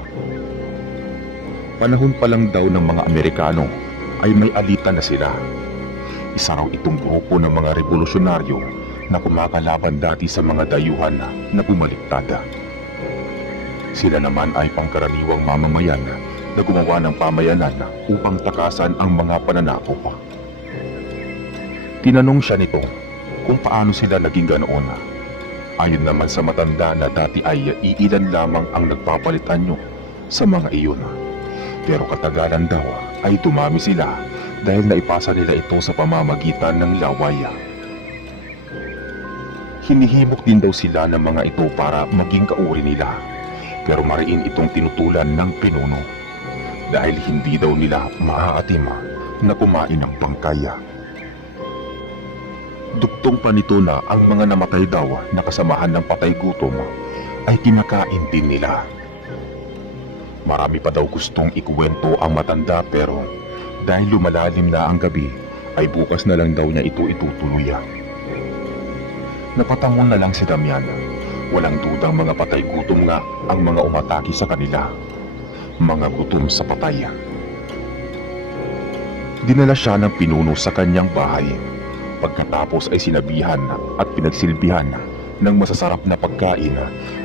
Panahon pa lang daw ng mga Amerikano ay may alitan na sila. Isa raw itong grupo ng mga revolusyonaryo na kumakalaban dati sa mga dayuhan na bumaliktad. Sila naman ay pangkaraniwang mamamayan na gumawa ng pamayanan upang takasan ang mga pananakop. Tinanong siya nito kung paano sila naging ganoon. Ayon naman sa matanda na dati ay iilan lamang ang nagpapalitan nyo sa mga iyon. Pero katagalan daw ay dumami sila dahil naipasa nila ito sa pamamagitan ng laway. Hinihimok din daw sila ng mga ito para maging kauri nila, pero mariin itong tinutulan ng pinuno dahil hindi daw nila maaatim na kumain ng bangkaya. Dugtong pa nito na ang mga namatay daw na kasamahan ng patay gutom ay kinakain din nila. Marami pa daw gustong ikuwento ang matanda, pero dahil lumalalim na ang gabi ay bukas na lang daw niya ito itutuloy. Napatangon na lang si Damian. Walang duda mga patay gutom nga ang mga umatake sa kanila. Mga gutom sa patay. Dinala siya ng pinuno sa kanyang bahay. Pagkatapos ay sinabihan at pinagsilbihan ng masasarap na pagkain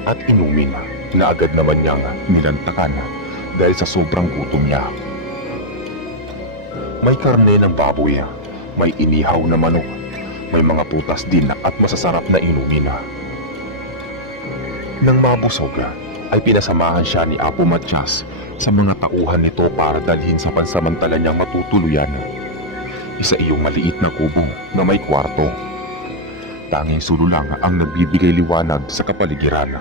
at inumin na agad naman niyang nilantakan dahil sa sobrang gutom niya. May karne ng baboy, may inihaw na manok, may mga putas din at masasarap na inumin. Nang mabusog ay pinasamahan siya ni Apo Matias sa mga tauhan nito para dalhin sa pansamantala niyang matutuluyan. Isa iyong maliit na kubo na may kwarto. Tanging sulo lang ang nagbibigay liwanag sa kapaligiran.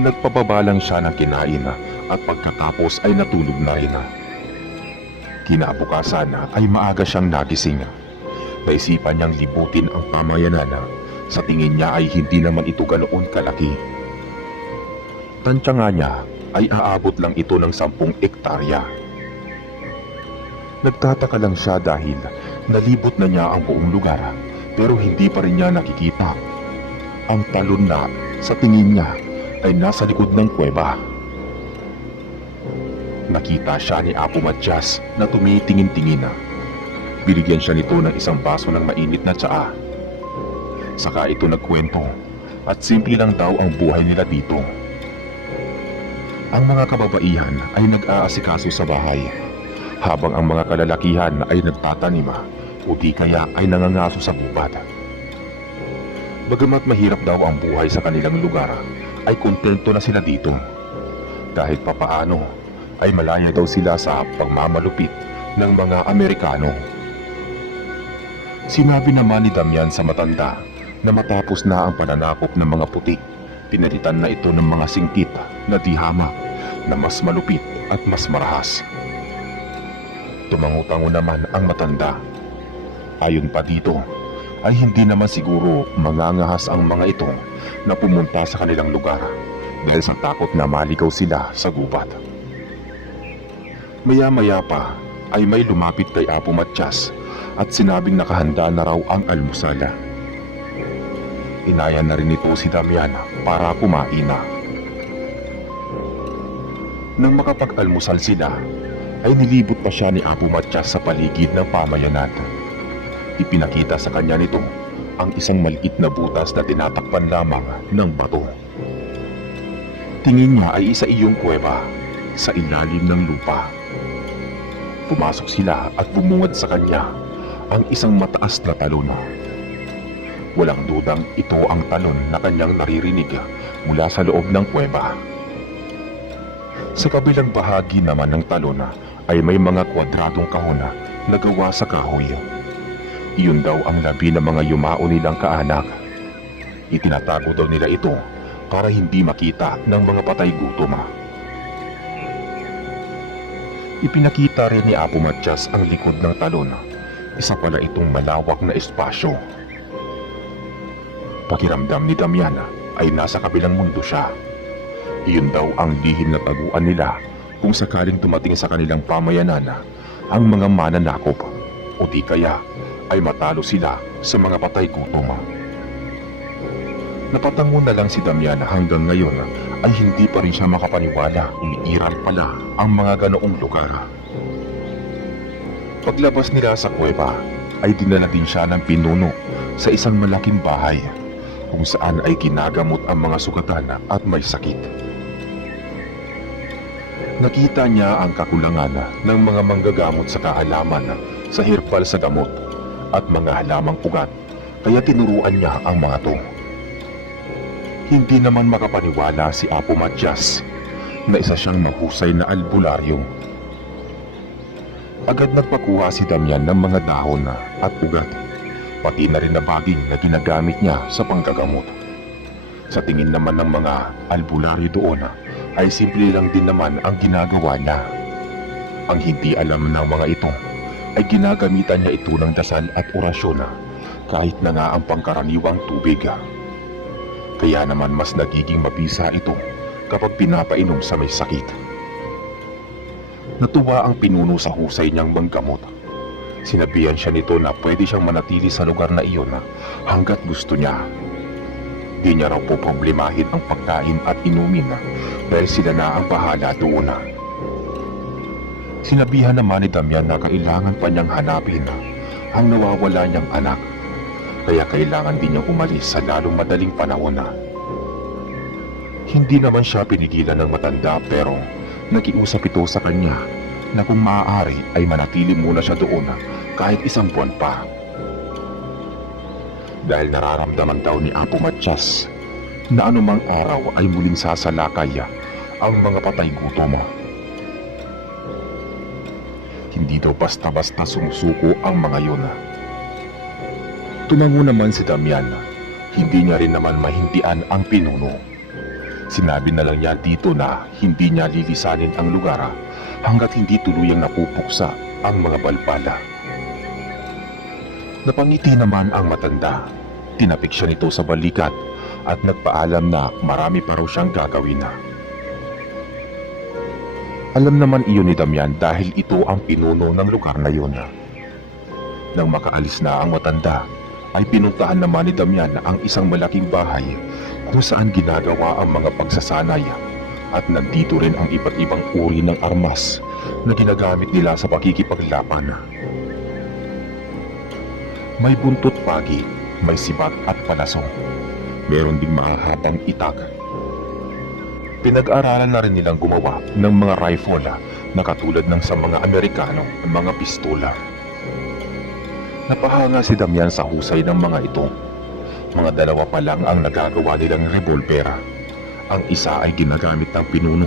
Nagpababa lang siya ng kinain at pagkatapos ay natulog na rin. Kinabukasan ay maaga siyang nagising. Naisipan niyang libutin ang pamayanan. Sa tingin niya ay hindi naman ito ganoon kalaki. Tansya nga niya ay aabot lang ito ng 10 ektarya. Nagtataka lang siya dahil nalibot na niya ang buong lugar, pero hindi pa rin niya nakikita ang talon na sa tingin niya ay nasa likod ng kuweba. Nakita siya ni Apo Matias na tumitingin-tingin. Binigyan siya nito ng isang baso ng mainit na tsaa. Saka ito nagkwento at simple lang daw ang buhay nila dito. Ang mga kababaihan ay nag-aasikaso sa bahay, habang ang mga kalalakihan ay nagtatanim o di kaya ay nangangaso sa bubad. Bagamat mahirap daw ang buhay sa kanilang lugar, ay kontento na sila dito. Kahit papaano ay malaya daw sila sa pagmamalupit ng mga Amerikano. Sinabi naman ni Damian sa matanda na matapos na ang pananakop ng mga puti, pinalitan na ito ng mga singkit na dihama na mas malupit at mas marahas. Tumango-tango naman ang matanda. Ayon pa dito, ay hindi naman siguro mangangahas ang mga ito na pumunta sa kanilang lugar dahil sa takot na maligaw sila sa gubat. Maya-maya pa ay may lumapit kay Apo Matias at sinabing nakahanda na raw ang almusala. Inaya na rin ito si Damian para kumain na. Nang makapag-almusal sila, ay nilibot pa siya ni Apo Matias sa paligid ng pamayanan. Ipinakita sa kanya nito ang isang maliit na butas na tinatakpan lamang ng bato. Tingin niya ay isa iyong kuweba sa ilalim ng lupa. Pumasok sila at bumungad sa kanya ang isang mataas na talon. Walang dudang ito ang talon na kanyang naririnig mula sa loob ng kuweba. Sa kabilang bahagi naman ng talon ay may mga kwadradong kahon na gawa sa kahoy. Iyon daw ang labi ng mga yumao nilang kaanak. Itinatago daw nila ito para hindi makita ng mga patay gutom. Ipinakita rin ni Apo Matyas ang likod ng talon. Isa pala itong malawak na espasyo. Pakiramdam ni Damian ay nasa kabilang mundo siya. Iyon daw ang lihim na taguan nila kung sakaling dumating sa kanilang pamayanan ang mga mananakop o di kaya ay matalo sila sa mga patay gutom. Napatango na lang si Damian hanggang ngayon ay hindi pa rin siya makapaniwala. Umiiral pala ang mga ganoong lugar. Paglabas nila sa kuweba ay dinala din siya ng pinuno sa isang malaking bahay kung saan ay ginagamot ang mga sugatan at may sakit. Nakita niya ang kakulangan ng mga manggagamot sa kaalaman sa herbal sa gamot at mga halamang ugat, kaya tinuruan niya ang mga to. Hindi naman makapaniwala si Apo Matyas na isa siyang mahusay na albularyo. Agad nagpakuha si Damian ng mga dahon at ugat, pati na rin na baging na ginagamit niya sa panggagamot. Sa tingin naman ng mga albularyo doon ay simple lang din naman ang ginagawa niya. Ang hindi alam ng mga ito ay ginagamitan niya ito ng dasal at orasyon kahit na nga ang pangkaraniwang tubig. Kaya naman mas nagiging mabisa ito kapag pinapainom sa may sakit. Natuwa ang pinuno sa husay niyang manggamot. Sinabihan siya nito na pwede siyang manatili sa lugar na iyon hanggat gusto niya. Di niya raw po problemahin ang pagkain at inumin dahil sila na ang bahala doon. Sinabihan naman ni Damian na kailangan pa niyang hanapin ang nawawala niyang anak, kaya kailangan din niyang umalis sa lalong madaling panahon. Hindi naman siya pinigilan ng matanda pero nakiusap ito sa kanya na kung maaari ay manatili muna siya doon kahit isang buwan pa. Dahil nararamdaman daw ni Apo Matyas na anumang araw ay muling sasalakay ang mga patay gutom. Hindi daw basta-basta sumusuko ang mga yun. Tumango naman si Damian. Hindi niya rin naman mahindian ang pinuno. Sinabi na lang niya dito na hindi niya lilisanin ang lugar hanggat hindi tuluyang napupuksa ang mga balbala. Napangiti naman ang matanda. Tinapik siya nito sa balikat at nagpaalam na marami pa raw siyang gagawin. Alam naman iyon ni Damian dahil ito ang pinuno ng lugar na yun. Nang makaalis na ang matanda, ay pinuntahan naman ni Damian ang isang malaking bahay kung saan ginagawa ang mga pagsasanay at nandito rin ang iba't ibang uri ng armas na ginagamit nila sa pakikipaglaban. May buntot pagi, may sibag at palaso. Meron ding mahahabang itag. Pinag-aralan na rin nilang gumawa ng mga rifle na katulad ng sa mga Amerikano ng mga pistola. Napahanga si Damian sa husay ng mga ito. Mga dalawa pa lang ang nagagawa nilang revolvera. Ang isa ay ginagamit ng pinuno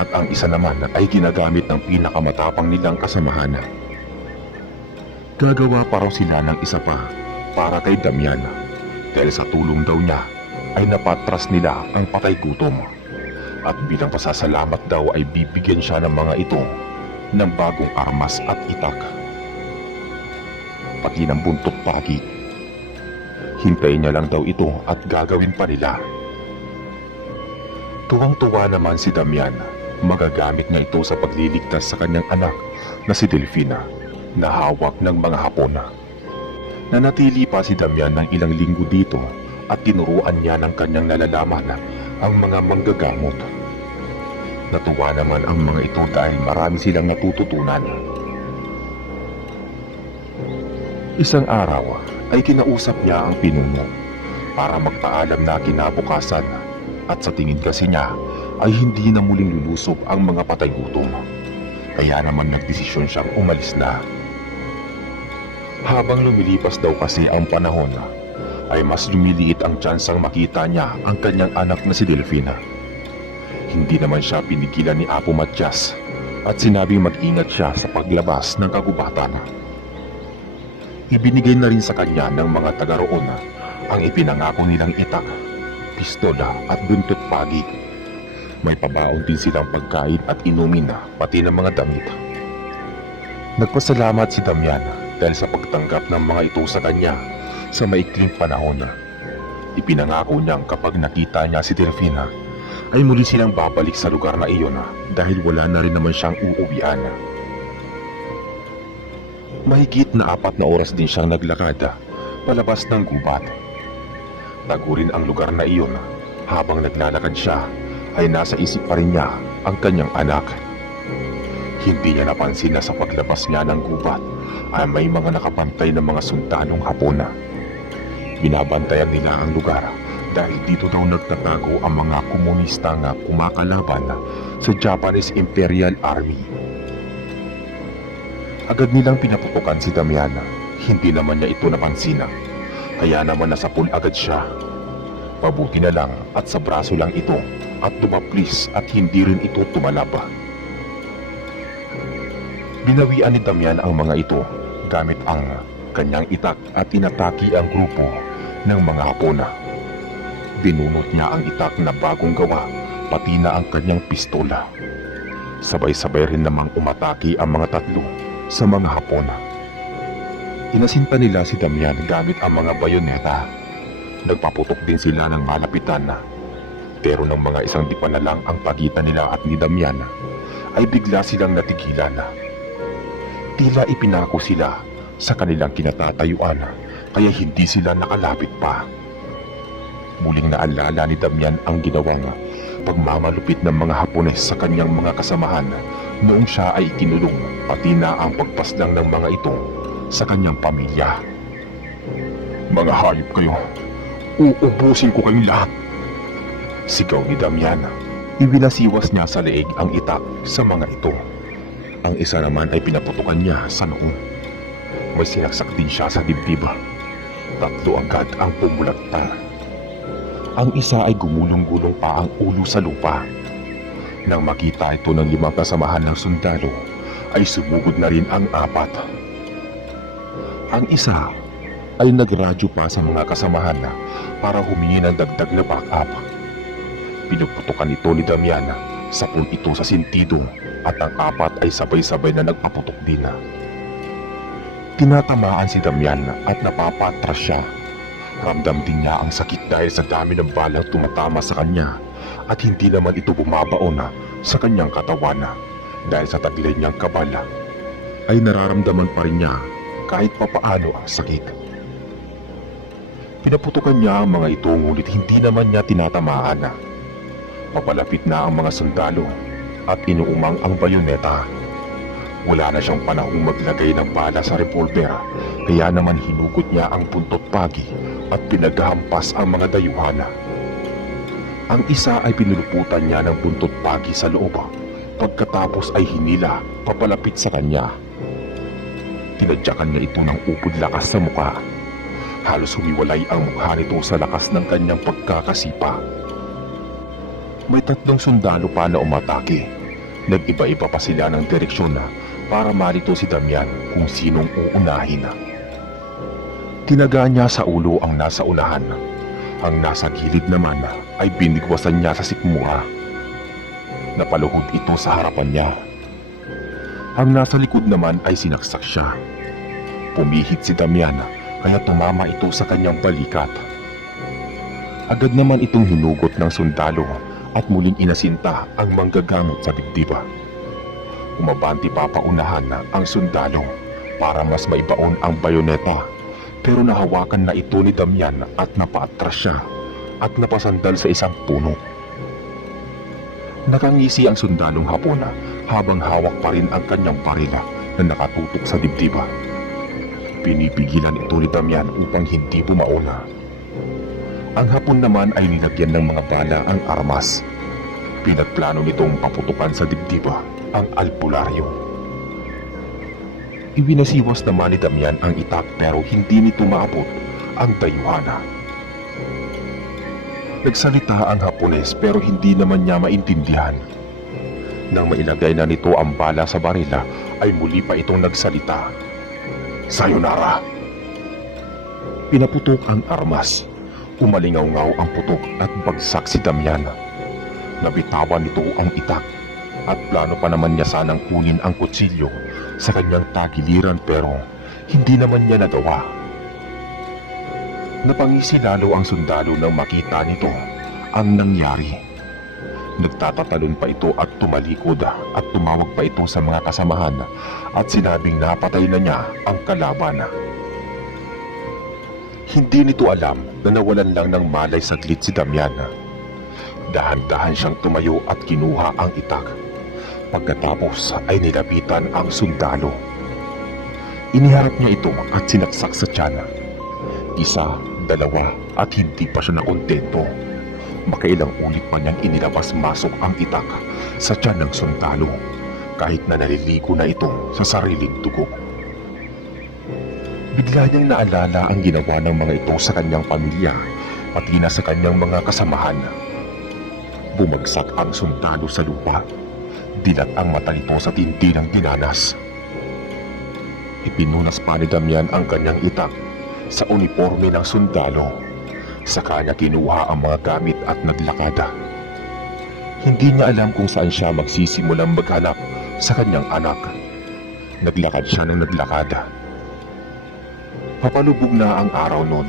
at ang isa naman ay ginagamit ng pinakamatapang nilang kasamahan. Gagawa pa raw sila ng isa pa para kay Damian dahil sa tulong daw niya ay napatras nila ang patay gutom at bilang pasasalamat daw ay bibigyan siya ng mga ito ng bagong armas at itak. Pati ng buntot pagi. Hintayin niya lang daw ito at gagawin pa nila. Tuwang-tuwa naman si Damian. Magagamit niya ito sa pagliligtas sa kanyang anak na si Delfina na hawak ng mga Hapon. Nanatili pa si Damian ng ilang linggo dito at tinuruan niya ng kanyang nalalaman ang mga manggagamot. Natuwa naman ang mga ito dahil marami silang natututunan. Isang araw ay kinausap niya ang pinuno para magpaalam na kinabukasan at sa tingin kasi niya ay hindi na muling lulusob ang mga patay gutom. Kaya naman nagdesisyon siyang umalis na. Habang lumilipas daw kasi ang panahon, ay mas lumiliit ang tsansang makita niya ang kanyang anak na si Delfina. Hindi naman siya pinigilan ni Apo Matyas at sinabing mag-ingat siya sa paglabas ng kagubatan. Ibinigay na rin sa kanya ng mga taga roon ang ipinangako nilang itak, pistola at buntot pagi. May pabaon din silang pagkain at inumin pati ng mga damit. Nagpasalamat si Damian dahil sa pagtanggap ng mga ito sa kanya sa maikling panahon. Ipinangako niyang kapag nakita niya si Delfina ay muli silang babalik sa lugar na iyon dahil wala na rin naman siyang uuwian. Mahigit na 4 na oras din siyang naglakad palabas ng gubat. Tago rin ang lugar na iyon. Habang naglalakad siya ay nasa isip pa rin niya ang kanyang anak. Hindi niya napansin na sa paglabas niya ng gubat ay may mga nakapantay na mga sundalong Hapon. Binabantayan nila ang lugar dahil dito daw nagtatago ang mga komunistang kumakalaban sa Japanese Imperial Army. Agad nilang pinaputukan si Damian. Hindi naman niya ito napansin. Kaya naman nasapul agad siya. Mabuti na lang at sa braso lang ito at tumaplis at hindi rin ito tumalaba. Binawian ni Damian ang mga ito gamit ang kanyang itak at inataki ang grupo ng mga Hapon. Binunot niya ang itak na bagong gawa pati na ang kanyang pistola. Sabay-sabay rin namang umatake ang mga tatlo sa mga Hapon. Inasinta nila si Damian gamit ang mga bayoneta. Nagpaputok din sila ng malapitan pero ng mga isang dipa na lang ang pagitan nila at ni Damian ay bigla silang natigilan. Tila ipinako sila sa kanilang kinatatayuan kaya hindi sila nakalapit pa. Muling naalala ni Damian ang ginawang pagmamalupit ng mga Hapones sa kanyang mga kasamahan noong siya ay ikinulong, pati na ang pagpaslang ng mga ito sa kanyang pamilya. Mga hayop kayo, uubusin ko kayong lahat, sigaw ni Damian. Ibinasiwas niya sa leeg ang itak sa mga ito. Ang isa naman ay pinaputukan niya sa noo. May sinaksak din siya sa dibdib. 3 agad ang pumulagta. Ang isa ay gumulong-gulong pa ang ulo sa lupa. Nang makita ito ng 5 kasamahan ng sundalo, ay sumugod na rin ang 4. Ang isa ay nagradyo pa sa mga kasamahan para humingi ng dagdag na backup. Pinuputukan ito ni Damian, 10 ito sa sintido at ang 4 ay sabay-sabay na nagpaputok din. Tinatamaan si Damian at napapatras siya. Ramdam din niya ang sakit dahil sa dami ng balang tumatama sa kanya at hindi naman ito bumabaon sa kanyang katawan dahil sa taglay niyang kabala ay nararamdaman pa rin niya kahit papaano ang sakit. Pinaputukan niya ang mga ito ngunit hindi naman niya tinatamaan. Papalapit na ang mga sundalo at inuumang ang bayoneta. Wala na siyang panahong maglagay ng bala sa revolver kaya naman hinugot niya ang buntot pagi at pinaghampas ang mga dayuhan. Ang isa ay pinuluputan niya ng buntot pagi sa loob pagkatapos ay hinila papalapit sa kanya. Tinadyakan niya ito ng upod lakas sa mukha. Halos humiwalay ang mukha nito sa lakas ng kanyang pagkakasipa. May 3 sundalo pa na umatake. Nag-iba-iba pa sila ng direksyon para malito si Damian kung sinong uunahin. Tinaga niya sa ulo ang nasa unahan. Ang nasa gilid naman ay binigwasan niya sa sikmura. Napaluhod ito sa harapan niya. Ang nasa likod naman ay sinaksak siya. Pumihit si Damian kaya tumama ito sa kanyang balikat. Agad naman itong hinugot ng sundalo at muling inasinta ang manggagamot sa dibdiba. Umabanti pa paunahan ang sundalo para mas maibaon ang bayoneta pero nahawakan na ito ni Damian at napaatras siya at napasandal sa isang puno. Nakangisi ang sundalong Hapon habang hawak pa rin ang kanyang barila na nakatutok sa dibdiba. Pinipigilan ito ni Damian upang hindi bumaona. Ang Hapon naman ay nilagyan ng mga bala ang armas. Pinagplano nitong paputukan sa dibdiba ang albularyo. Ibinasiwas naman ni Damian ang itak pero hindi nito maabot ang dayuhana. Nagsalita ang Hapones pero hindi naman niya maintindihan. Nang mailagay na nito ang bala sa barila ay muli pa itong nagsalita. Sayonara! Pinaputok ang armas. Umalingaw-ngaw ang putok at bagsak si Damian. Nabitawan nito ang itak at plano pa naman niya sanang kunin ang kutsilyo sa kanyang tagiliran pero hindi naman niya nagawa. Napangisi lalo ang sundalo nang makita nito ang nangyari. Nagtatatalon pa ito at tumalikod at tumawag pa ito sa mga kasamahan at sinabing napatay na niya ang kalaban. Hindi nito alam na nawalan lang ng malay saglit si Damian. Dahan-dahan siyang tumayo at kinuha ang itak. Pagkatapos ay nilapitan ang sundalo. Iniharap niya ito at sinaksak sa tiyan. Isa, dalawa at hindi pa siya nakontento. Makailang ulit pa niyang inilabas-masok ang itak sa tiyan ng sundalo kahit na naliligo na ito sa sariling dugo. Bigla niyang naalala ang ginawa ng mga ito sa kanyang pamilya pati na sa kanyang mga kasamahan. Bumagsak ang sundalo sa lupa. Dilat ang mata nito sa tindi ng dinanas. Ipinunas pa ni Damian ang kanyang itak sa uniforme ng sundalo. Saka niya kinuha ang mga gamit at naglakada. Hindi niya alam kung saan siya magsisimulang maghanap sa kanyang anak. Naglakad siya ng naglakada. Papalubog na ang araw noon.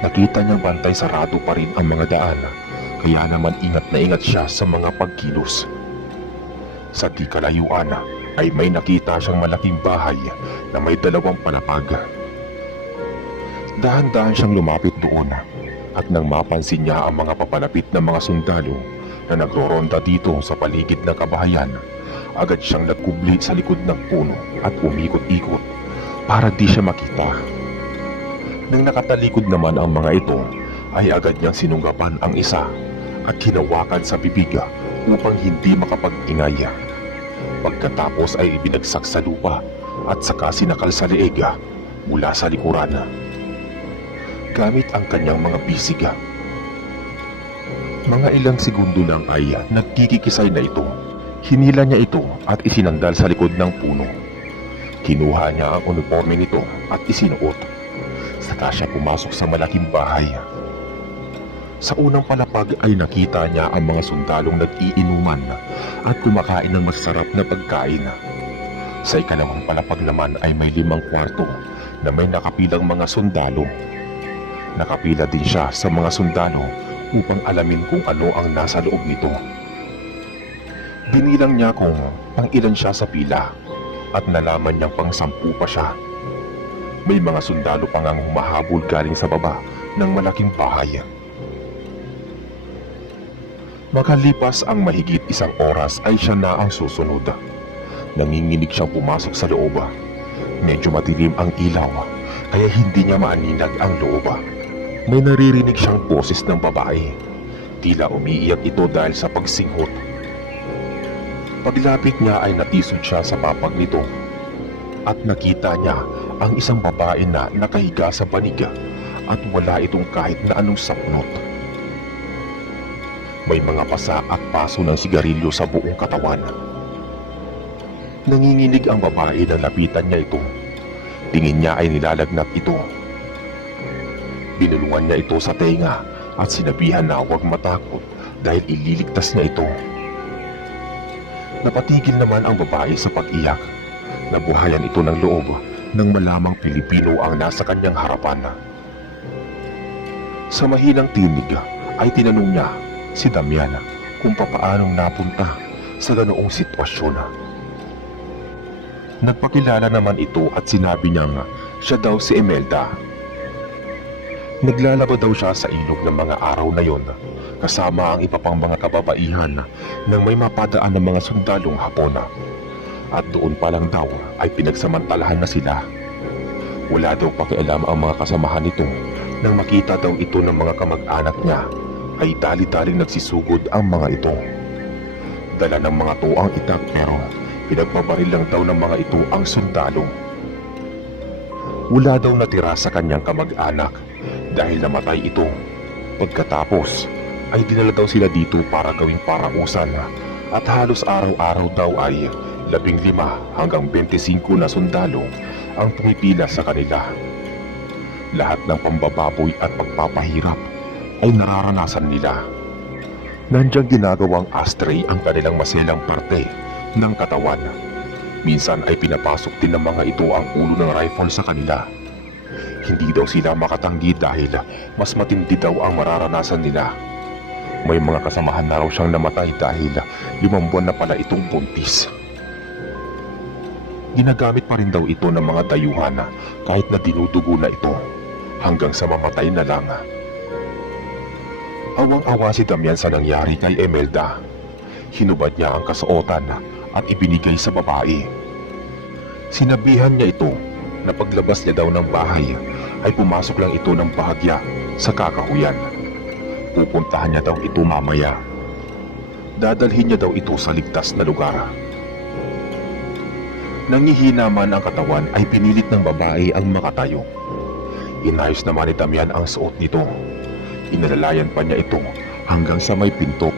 Nakita niyang bantay sarado pa rin ang mga daan. Kaya naman ingat na ingat siya sa mga pagkilos. Sa di kalayuan ay may nakita siyang malaking bahay na may 2 palapag. Dahan-dahan siyang lumapit doon at nang mapansin niya ang mga papalapit na mga sundalo na nagroronda dito sa paligid ng kabahayan, agad siyang nagkubli sa likod ng puno at umikot-ikot para di siya makita. Nang nakatalikod naman ang mga ito, ay agad niyang sinunggapan ang isa at hinawakan sa bibig upang hindi makapag-ingay. Pagkatapos ay ibinagsak sa lupa at saka sinakal sa leeg mula sa likuran gamit ang kanyang mga bisig. Mga ilang segundo lang ay nagkikikisay na ito. Hinila niya ito at isinandal sa likod ng puno. Kinuha niya ang uniforme nito at isinuot. Saka siya pumasok sa malaking bahay. Sa unang palapag ay nakita niya ang mga sundalong nag-iinuman at kumakain ng masarap na pagkain. Sa ikalawang palapag naman ay may 5 kwarto na may nakapilang mga sundalo. Nakapila din siya sa mga sundalo upang alamin kung ano ang nasa loob nito. Binilang niya kung pang-ilan siya sa pila at nalaman niyang pang-10 pa siya. May mga sundalo pa ngang humahabol galing sa baba ng malaking bahay. Makalipas ang mahigit 1 oras ay siya na ang susunod. Nanginginig siyang pumasok sa loob. Medyo madilim ang ilaw kaya hindi niya maaninag ang loob. May naririnig siyang boses ng babae. Tila umiiyak ito dahil sa pagsinghot. Paglapit niya ay natisod siya sa papag nito at nakita niya ang isang babae na nakahiga sa banig at wala itong kahit na anong sapnot. May mga pasa at paso ng sigarilyo sa buong katawan. Nanginginig ang babae na lapitan niya ito. Tingin niya ay nilalagnat ito. Binulungan niya ito sa tenga at sinabihan na huwag matakot dahil ililigtas niya ito. Napatigil naman ang babae sa pag-iyak. Nabuhayan ito ng loob nang malamang Pilipino ang nasa kanyang harapan. Sa mahinang tinig ay tinanong niya si Damian kung papaanong napunta sa ganoong sitwasyon. Nagpakilala naman ito at sinabi niyang siya daw si Imelda. Naglalaba daw siya sa ilog ng mga araw na yon kasama ang iba pang mga kababaihan nang may mapadaan ng mga sundalong Hapon. At doon pa lang daw ay pinagsamantalahan na sila. Wala daw pakialam ang mga kasamahan nito nang makita daw ito ng mga kamag-anak niya ay dali-daling nagsisugod ang mga ito. Dala ng mga to ang itak pero pinagbabaril lang daw ng mga ito ang sundalo. Wala daw natira sa kanyang kamag-anak dahil namatay ito. Pagkatapos ay dinala daw sila dito para gawing parausan at halos araw-araw daw ay 15 hanggang 25 na sundalo ang pumipila sa kanila. Lahat ng pambababoy at pagpapahirap ay nararanasan nila. Nandiyan ginagawang ashtray ang kanilang maselang parte ng katawan. Minsan ay pinapasok din ng mga ito ang ulo ng rifle sa kanila. Hindi daw sila makatanggi dahil mas matindi daw ang mararanasan nila. May mga kasamahan na raw siyang namatay dahil 5 buwan na pala itong buntis. Ginagamit pa rin daw ito ng mga dayuhan kahit na dinudugo na ito hanggang sa mamatay na lang. Awang-awa si Damian sa nangyari kay Imelda. Hinubad niya ang kasuotan at ibinigay sa babae. Sinabihan niya ito na paglabas niya daw ng bahay ay pumasok lang ito ng bahagya sa kakahuyan. Pupuntahan niya daw ito mamaya. Dadalhin niya daw ito sa ligtas na lugar. Nangihina man ang katawan ay pinilit ng babae ang makatayo. Inayos naman ni Damian ang suot nito. Inalalayan pa niya ito hanggang sa may pinto.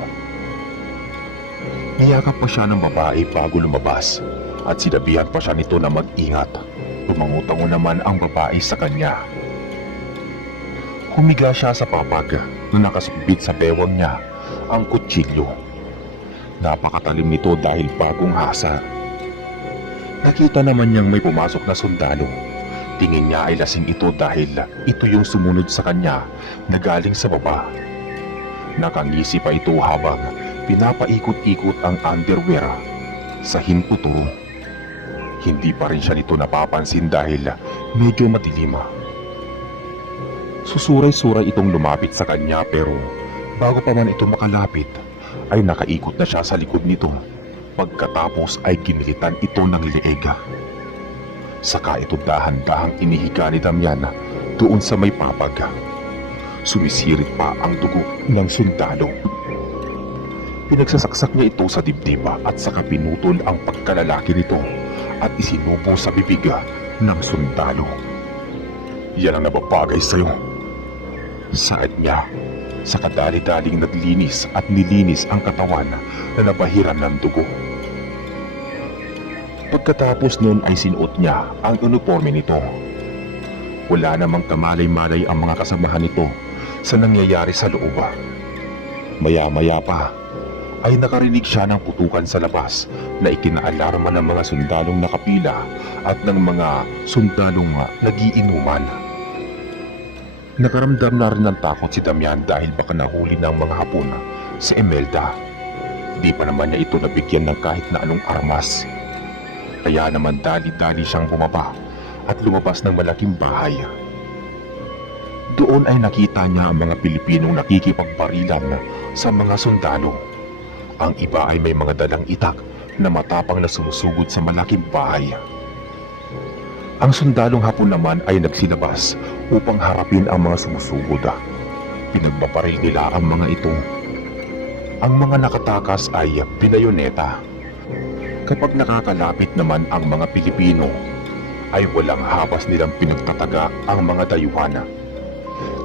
Niyakap pa siya ng babae bago lumabas at sinabihan pa siya nito na mag-ingat. Tumangutango naman ang babae sa kanya. Humiga siya sa papag na nakasubit sa bewang niya ang kutsilyo. Napakatalim nito dahil bagong hasa. Nakita naman niyang may pumasok na sundalo. Tingin niya ay lasing ito dahil ito yung sumunod sa kanya na galing sa baba. Nakangisi pa ito habang pinapaikot-ikot ang underwear sa hinputuro. Hindi pa rin siya nito napapansin dahil medyo madilim. Susuray-suray itong lumapit sa kanya pero bago pa man ito makalapit ay nakaikot na siya sa likod nito. Pagkatapos ay ginilitan ito ng leeg. Saka ito dahan-dahang inihiga ni Damian doon sa may papag. Sumisirit pa ang dugo ng sundalo. Pinagsasaksak niya ito sa dibdib at saka pinutol ang pagkalalaki nito at isinubo sa bibig ng sundalo. Yan ang nababagay sa'yo. Saad niya. Sa kadali-daling naglinis at nilinis ang katawan na nabahiran ng dugo. Pagkatapos nun ay sinuot niya ang uniforme nito. Wala namang kamalay-malay ang mga kasamahan nito sa nangyayari sa loob. Maya-maya pa ay nakarinig siya ng putukan sa labas na ikinaalarma ng mga sundalong nakapila at ng mga sundalong nagiinuman. Nakaramdam na rin ng takot si Damian dahil baka nahuli ng mga Hapon sa Imelda. Di pa naman niya ito nabigyan ng kahit na anong armas. Kaya naman dali-dali siyang bumaba at lumabas ng malaking bahay. Doon ay nakita niya ang mga Pilipinong nakikipagbarilan sa mga sundalo. Ang iba ay may mga dalang itak na matapang na sumusugod sa malaking bahay. Ang sundalong Hapon naman ay nagsilabas upang harapin ang mga sumusugod. Pinagbabaril nila ang mga ito. Ang mga nakatakas ay binayoneta. Kapag nakakalapit naman ang mga Pilipino, ay walang habas nilang pinagtataga ang mga dayuhan.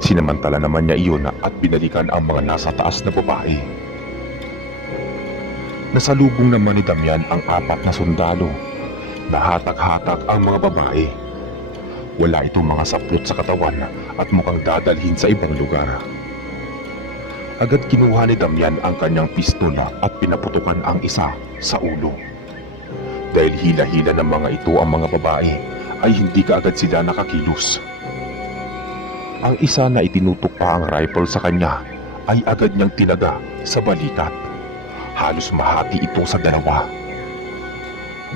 Sinamantala naman niya iyon at binalikan ang mga nasa taas na babae. Nasalubong naman ni Damian ang 4 na sundalo. Nahatak-hatak ang mga babae. Wala itong mga saplot sa katawan at mukhang dadalhin sa ibang lugar. Agad kinuha ni Damian ang kanyang pistola at pinaputukan ang isa sa ulo. Dahil hila-hila ng mga ito ang mga babae, ay hindi kaagad sila nakakilos. Ang isa na itinutok pa ang rifle sa kanya ay agad niyang tinaga sa balikat. Halos mahati ito sa dalawa.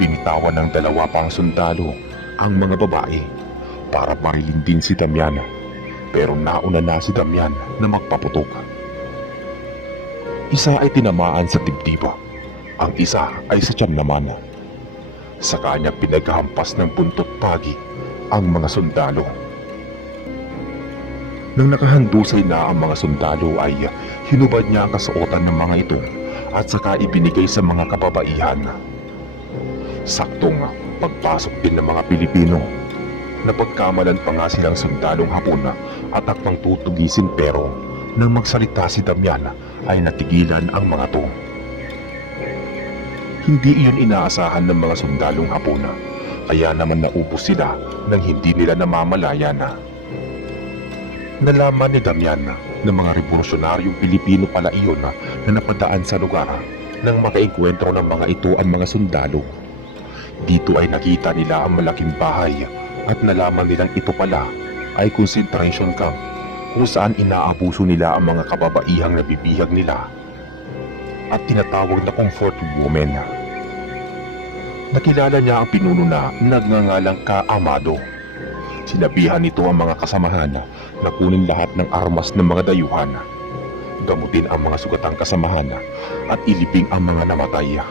Binitawan ng 2 pang sundalo ang mga babae para barilin din si Damian. Pero nauna na si Damian na magpaputok. Isa ay tinamaan sa dibdib. Ang isa ay sa tiyan naman. Sa kanya pinaghampas ng buntot pagi ang mga sundalo. Nang nakahandusay na ang mga sundalo ay hinubad niya ang kasuotan ng mga ito at saka ibinigay sa mga kababaihan. Saktong pagpasok din ng mga Pilipino. Napagkamalan pa nga silang sundalong Hapon at akmang tutugisin pero nang magsalita si Damian ay natigilan ang mga to. Hindi iyon inaasahan ng mga sundalong Hapon, kaya naman naubos sila nang hindi nila namamalayan. Nalaman ni Damian na mga revolusyonaryong Pilipino pala iyon na napadaan sa lugar nang makaengkwentro ng mga ito ang mga sundalo. Dito ay nakita nila ang malaking bahay at nalaman nilang ito pala ay concentration camp kung saan inaabuso nila ang mga kababaihang nabibihag nila at tinatawag na comfort women. Nakilala niya ang pinuno na nagngangalang Ka Amado. Sinabihan nito ang mga kasamahan na kunin lahat ng armas ng mga dayuhan, gamutin ang mga sugatang kasamahan at ilibing ang mga namatay.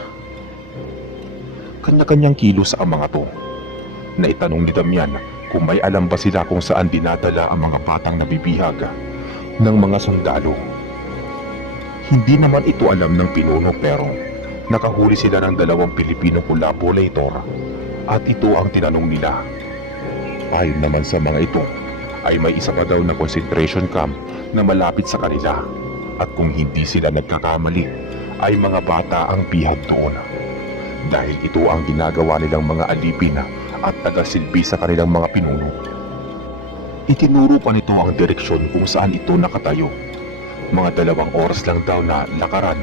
Kanya-kanyang kilos ang mga to. Naitanong ni Damian kung may alam ba sila kung saan dinadala ang mga batang nabibihag ng mga sundalo. Hindi naman ito alam ng pinuno pero nakahuli sila ng 2 Pilipino collaborator at ito ang tinanong nila. Ayon naman sa mga ito ay may isa pa daw na concentration camp na malapit sa kanila at kung hindi sila nagkakamali ay mga bata ang bihag doon. Dahil ito ang ginagawa nilang mga alipin at tagasilbi sa kanilang mga pinuno. Itinuro pa nito ang direksyon kung saan ito nakatayo. Mga 2 oras lang daw na lakaran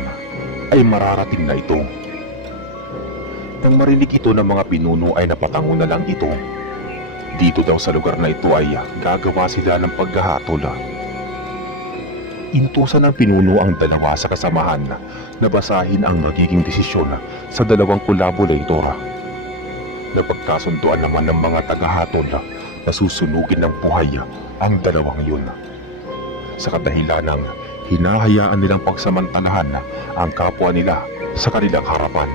ay mararating na ito. Nang marinig ito ng mga pinuno ay napatango na lang ito. Dito daw sa lugar na ito ay gagawa sila ng paghahatol. Intusan ng pinuno ang 2 sa kasamahan na basahin ang magiging desisyon sa 2 collaborator. Napagkasunduan naman ng mga tagahatol na susunugin ng buhay ang 2 yun. Sa kadahilanang hinahayaan nilang pagsamantalahan ang kapwa nila sa kanilang harapan.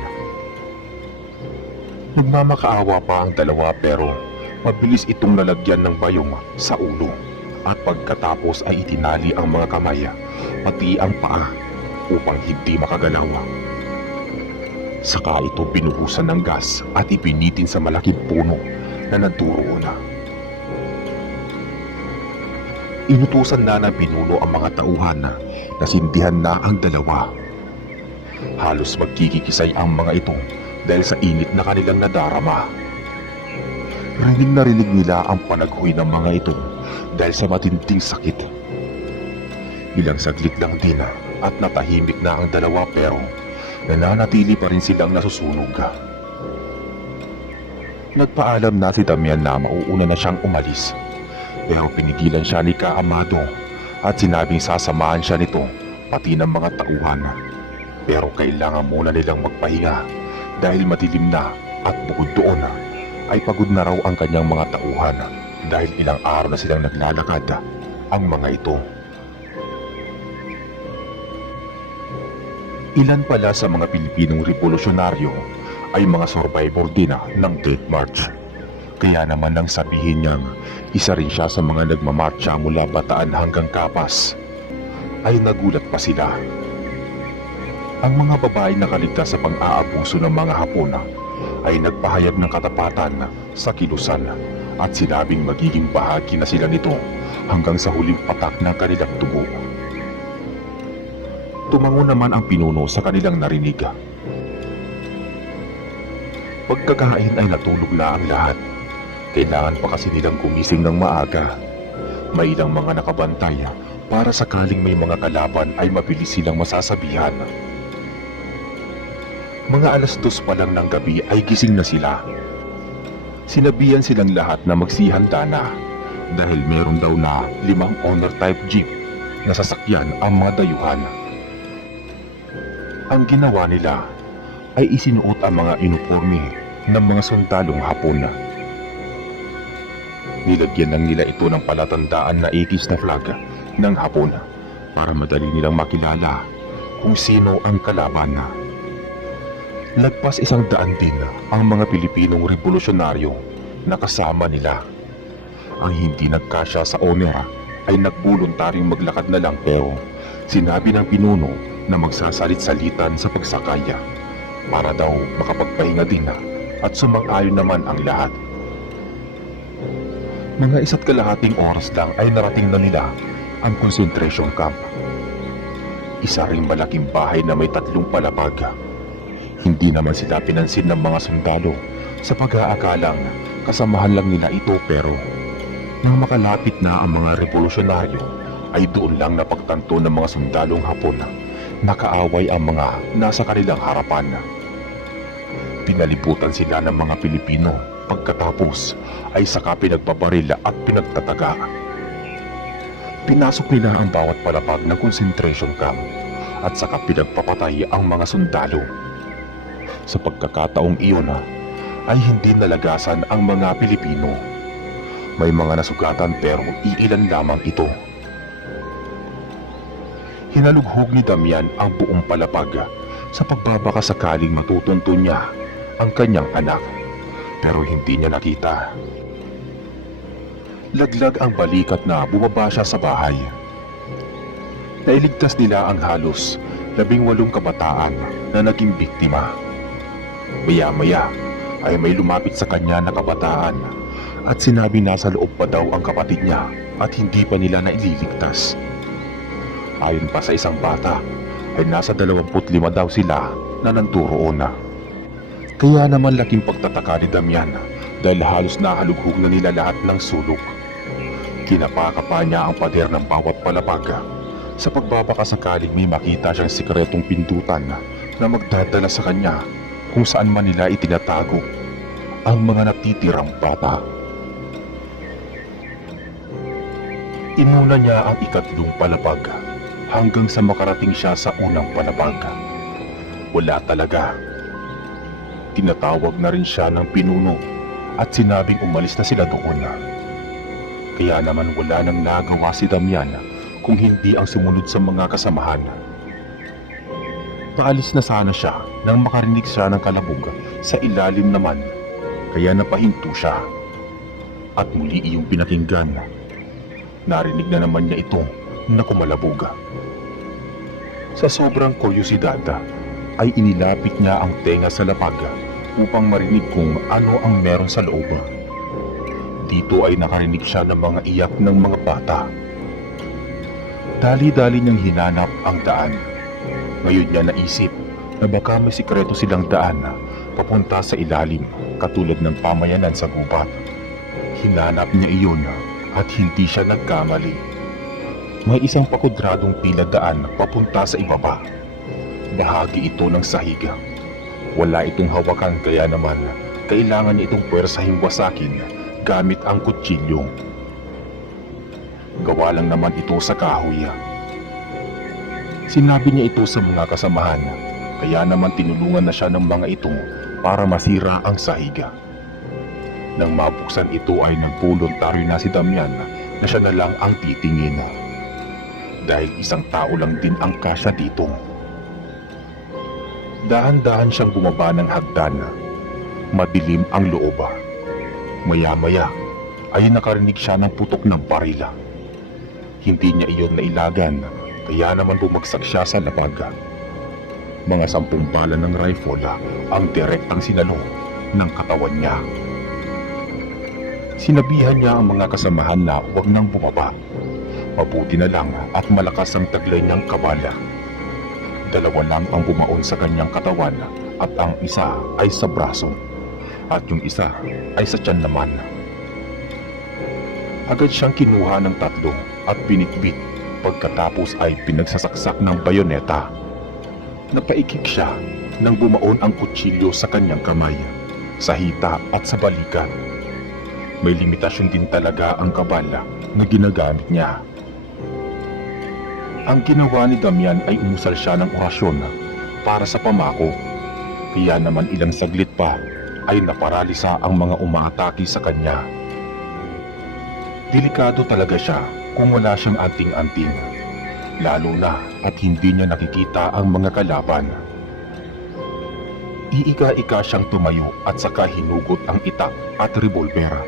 Nagmamakaawa pa ang 2 pero mabilis itong nalagyan ng bayong sa ulo at pagkatapos ay itinali ang mga kamay pati ang paa upang hindi makagalaw. Saka ito binuhusan ng gas at ipinitin sa malaking puno na nagturoon. Inutusan na ng pinuno ang mga tauhan na nasindihan na ang 2. Halos magkikikisay ang mga ito dahil sa init na kanilang nadarama. Rinig na rinig nila ang panaghoy ng mga ito dahil sa matinding sakit. Ilang saglit lang din at natahimik na ang 2 pero nananatili pa rin silang nasusunog. Nagpaalam na si Damian na mauuna na siyang umalis pero pinigilan siya ni Ka Amado at sinabing sasamahan siya nito pati ng mga tauhan. Pero kailangan muna nilang magpahinga dahil madilim na at bukod doon ay pagod na raw ang kanyang mga tauhan dahil ilang araw na silang naglalakad ang mga ito. Ilan pala sa mga Pilipinong revolusyonaryo ay mga survivor din ng Death March. Kaya naman nang sabihin niyang isa rin siya sa mga nagmamarcha mula Bataan hanggang Kapas, ay nagulat pa sila. Ang mga babae nakaligtas sa pang-aabuso ng mga Hapon ay nagpahayag ng katapatan sa kilusan at sinabing magiging bahagi na sila nito hanggang sa huling patak ng kanilang dugo. Tumango naman ang pinuno sa kanilang narinig. Pagkakain ay natulog na ang lahat. Kailangan pa kasi nilang gumising ng maaga. May ilang mga nakabantay para sakaling may mga kalaban ay mabilis silang masasabihan. Mga 2:00 pa lang ng gabi ay gising na sila. Sinabihan silang lahat na magsihanda na dahil meron daw na 5 honor type jeep na sasakyan ang mga dayuhan. Ang ginawa nila ay isinuot ang mga uniforme ng mga sundalong Hapon. Nilagyan lang nila ito ng palatandaan na ikis na flag ng Hapon para madali nilang makilala kung sino ang kalaban. Lagpas 100 din ang mga Pilipinong revolusyonaryo na kasama nila. Ang hindi nagkasya sa honor ay nagboluntaring maglakad na lang pero sinabi ng pinuno na magsasalit-salitan sa pagsakaya para daw makapagpahinga din at sumang-ayon naman ang lahat. Mga 1.5 oras lang ay narating na nila ang concentration camp. Isa ring malaking bahay na may 3 palapag. Hindi naman sila pinansin ng mga sundalo sa pag-aakalang kasamahan lang nila ito pero Nang makalapit na ang mga revolusyonaryo, ay doon lang napagtanto ng mga sundalong Hapon na nakaaway ang mga nasa kanilang harapan. Pinalibutan sila ng mga Pilipino, pagkatapos ay saka pinagbabaril at pinagtataga. Pinasok nila ang bawat palapag ng concentration camp at saka pinagpapatay ang mga sundalo. Sa pagkakataong iyon ay hindi nalagasan ang mga Pilipino. May mga nasugatan pero iilan lamang ito. Hinalughog ni Damian ang buong palapag sa pagbabaka sakaling matutunto niya ang kanyang anak, pero hindi niya nakita. Laglag ang balikat na bumaba siya sa bahay. Nailigtas nila ang halos 18 kabataan na naging biktima. Maya-maya ay may lumapit sa kanya na kabataan at sinabi na sa loob pa daw ang kapatid niya at hindi pa nila naililigtas. Ayon pa sa isang bata ay nasa 25 daw sila na nanturoon na. Kaya naman laking pagtataka ni Damian dahil halos nahalughog na nila lahat ng sulok. Kinapaka pa niya ang pader ng bawat palapag sa pagbabaka sakaling may makita siyang sikretong pindutan na magdadala sa kanya kung saan man nila itinatago ang mga natitirang bata. Inuna niya ang ikatlong palapag hanggang sa makarating siya sa unang palapag. Wala talaga. Tinatawag na rin siya ng pinuno at sinabing umalis na sila doon. Kaya naman wala nang nagawa si Damian kung hindi ang sumunod sa mga kasamahan. Paalis na sana siya nang makarinig siya ng kalabog sa ilalim naman, kaya napahinto siya. At muli iyong pinakinggan. Narinig na naman niya ito na kumalabog. Sa sobrang kuryosidad ay inilapit niya ang tenga sa lapag upang marinig kung ano ang meron sa loob. Dito ay nakarinig siya ng mga iyak ng mga bata. Dali-dali niyang hinanap ang daan. Ngayon niya naisip na baka may sikreto silang daan papunta sa ilalim katulad ng pamayanan sa gubat. Hinanap niya iyon at hindi siya nagkamali. May isang pakudradong pila daan papunta sa ibaba. Bahagi ito ng sahig. Wala itong hawakan kaya naman kailangan niya itong pwersahing wasakin gamit ang kutsilyo. Gawa lang naman ito sa kahoy. Sinabi niya ito sa mga kasamahan, kaya naman tinulungan na siya ng mga ito para masira ang sahig. Nang mabuksan ito ay nagboluntaryo na si Damian na siya na lang ang titingin. Dahil isang tao lang din ang kasya dito. Dahan-dahan siyang bumaba ng hagdan. Madilim ang loob. Maya-maya ay nakarinig siya ng putok ng barila. Hindi niya iyon nailagan, kaya naman bumagsak siya sa lapag. Mga 10 bala ng rifle ang direktang sinalo ng katawan niya. Sinabihan niya ang mga kasamahan na huwag nang bumaba. Mabuti na lang at malakas ang taglay niyang kabala. 2 lang ang bumaon sa kanyang katawan at ang isa ay sa braso at yung isa ay sa tiyan naman. Agad siyang kinuha ng 3 at binitbit, pagkatapos ay pinagsasaksak ng bayoneta. Napaikik siya nang bumaon ang kutsilyo sa kanyang kamay, sa hita at sa balikat. May limitasyon din talaga ang kabala na ginagamit niya. Ang ginawa ni Damian ay umusal siya ng orasyon para sa pamako. Kaya naman ilang saglit pa ay naparalisa ang mga umaatake sa kanya. Delikado talaga siya kung wala siyang anting-anting, lalo na at hindi niya nakikita ang mga kalaban. Iika-ika siyang tumayo at saka hinugot ang itak at revolver.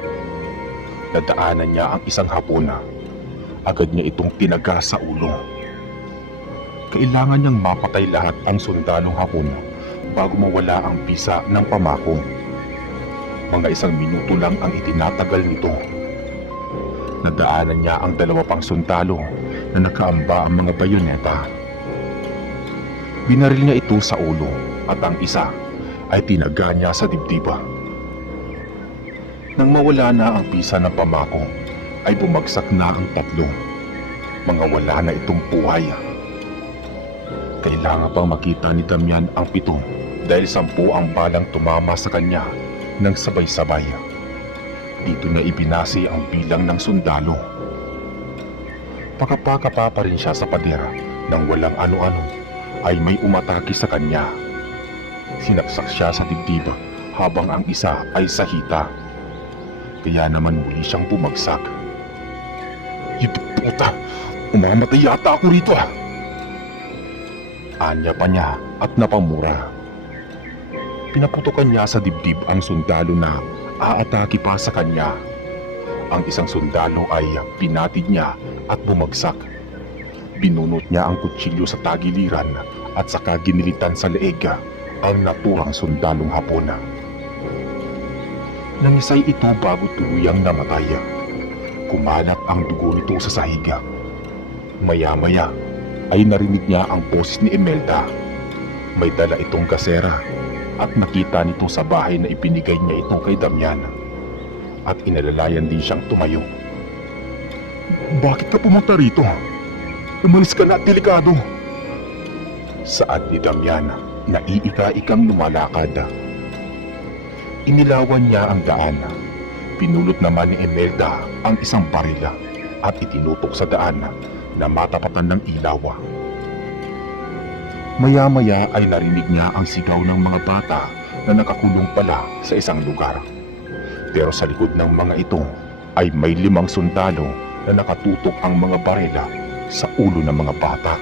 Nadaanan niya ang isang Hapon. Agad niya itong tinaga sa ulo. Kailangan niyang mapatay lahat ang sundalong Hapon bago mawala ang bisa ng pamako. Mga 1 minuto lang ang itinatagal nito. Nadaanan niya ang 2 pang sundalo na nakaamba ang mga bayoneta. Binaril niya ito sa ulo at ang isa ay tinaga niya sa dibdiba. Nang mawala na ang bisa ng pamako, ay bumagsak na ang tatlo. Mga wala na itong buhay. Kailangan pang makita ni Damian ang 7 dahil 10 ang balang tumama sa kanya ng sabay-sabay. Dito niya ibinase ang bilang ng sundalo. Pakapakapa pa rin siya sa pader nang walang ano-ano ay may umatake sa kanya. Sinaksak siya sa dibdib habang ang isa ay sa hita. Kaya naman muli siyang bumagsak. Puta! Umamatay yata ako rito ah! Anya pa niya at napamura. Pinaputukan niya sa dibdib ang sundalo na aatake pa sa kanya. Ang isang sundalo ay pinatid niya at bumagsak. Binunot niya ang kutsilyo sa tagiliran at saka ginilitan sa leeg ang naturang sundalong Hapon. Nangisay ito bago tuluyang namatay. Kumalat ang dugo nito sa sahig. Maya-maya ay narinig niya ang boses ni Imelda. May dala itong kasera at nakita nito sa bahay na ipinigay niya ito kay Damian. At inalalayan din siyang tumayo. Bakit ka pumunta rito? Umalis ka na at delikado. Saad ni Damian na iika-ikang lumalakad. Inilawan niya ang daan. Pinulot naman ni Imelda ang isang baril at itinutok sa daan na matapatan ng ilaw. Maya-maya ay narinig niya ang sigaw ng mga bata na nakakulong pala sa isang lugar. Pero sa likod ng mga ito ay may 5 sundalo na nakatutok ang mga barila sa ulo ng mga bata.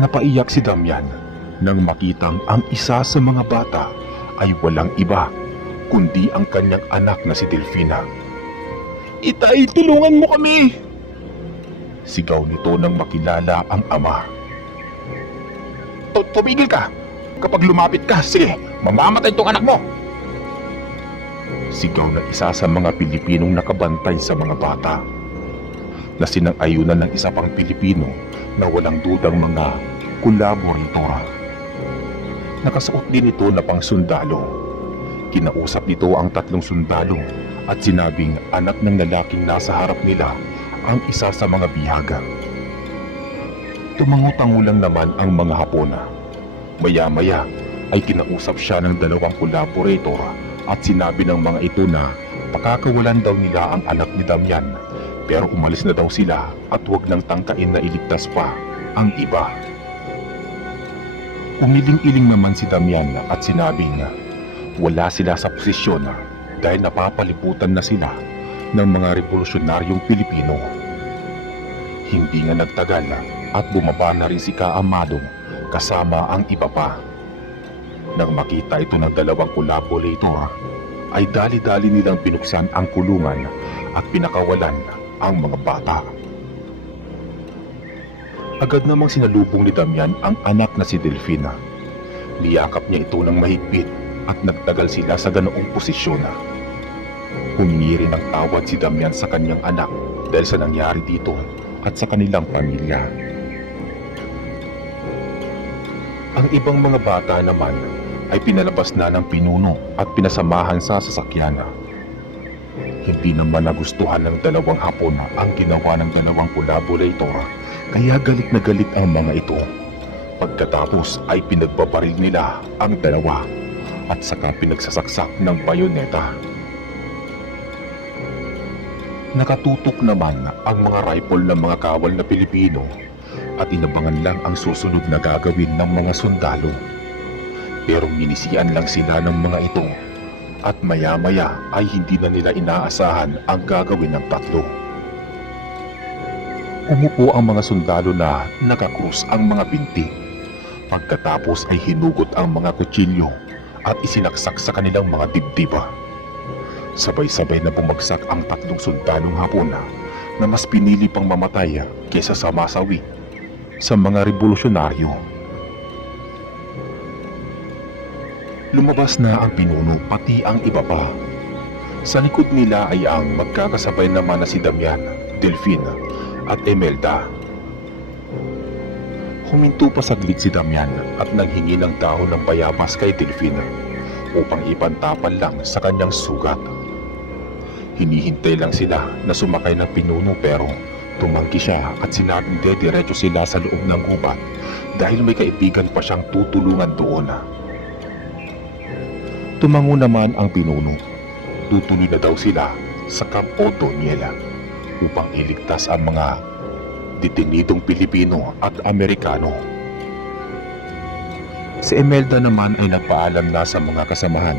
Napaiyak si Damian nang makitang ang isa sa mga bata ay walang iba kundi ang kanyang anak na si Delfina. Itay, tulungan mo kami! Sigaw nito nang makilala ang ama. Tumigil ka! Kapag lumapit ka, sige, mamamatay itong anak mo! Sigaw ng isa sa mga Pilipinong nakabantay sa mga bata. Na sinang-ayunan ng isa pang Pilipino na walang dudang mga kolaboratora. Nakasuot din ito na pang sundalo. Kinausap nito ang 3 sundalo at sinabing anak ng lalaking nasa harap nila ang isa sa mga bihaga. Tumangutangulang naman ang mga Hapon. Maya-maya ay kinausap siya ng 2 collaborator at sinabi ng mga ito na pakakawalan daw nila ang anak ni Damian pero umalis na daw sila at huwag nang tangkain na iligtas pa ang iba. Umiling-iling naman si Damian at sinabing wala sila sa posisyon dahil napapaliputan na sila ng mga revolusyonaryong Pilipino. Hindi nga nagtagal at bumaba na rin si Kaamado kasama ang iba pa. Nang makita ito ng 2 collaborator ay dali-dali nilang binuksan ang kulungan at pinakawalan ang mga bata. Agad namang sinalubong ni Damian ang anak na si Delfina. Niyakap niya ito ng mahigpit at nagtagal sila sa ganoong posisyon. Humingi rin ng tawad si Damian sa kanyang anak dahil sa nangyari dito at sa kanilang pamilya. Ang ibang mga bata naman ay pinalabas na ng pinuno at pinasamahan sa sasakyan. Hindi naman nagustuhan ng 2 Hapon ang ginawa ng 2 collaborator kaya galit na galit ang mga ito. Pagkatapos ay pinagbabaril nila ang 2 at saka pinagsasaksak ng bayoneta. Nakatutok naman ang mga rifle ng mga kawal na Pilipino at inabangan lang ang susunod na gagawin ng mga sundalo. Pero minisian lang sila ng mga ito at maya-maya ay hindi na nila inaasahan ang gagawin ng 3. Umupo ang mga sundalo na nakakrus ang mga binti. Pagkatapos ay hinugot ang mga kutsilyo at isinaksak sa kanilang mga dibdiba. Sabay-sabay na bumagsak ang 3 sundalong Hapon na mas pinili pang mamatay kaysa sa masawi sa mga revolusyonaryo. Lumabas na ang pinuno pati ang iba pa. Sa likod nila ay ang magkakasabay naman na si Damian, Delfina at Imelda. Huminto pa saglit si Damian at naghingi ng dahon ng bayabas kay Delfina upang ipantapan lang sa kanyang sugat. Hinihintay lang sila na sumakay ng pinuno pero tumanggi siya at sinabing dediretso sila sa loob ng gubat dahil may kaibigan pa siyang tutulungan doon. Tumango naman ang pinuno. Tutuloy na daw sila sa Camp Otoniel upang iligtas ang mga detenidong Pilipino at Amerikano. Si Imelda naman ay nagpaalam na sa mga kasamahan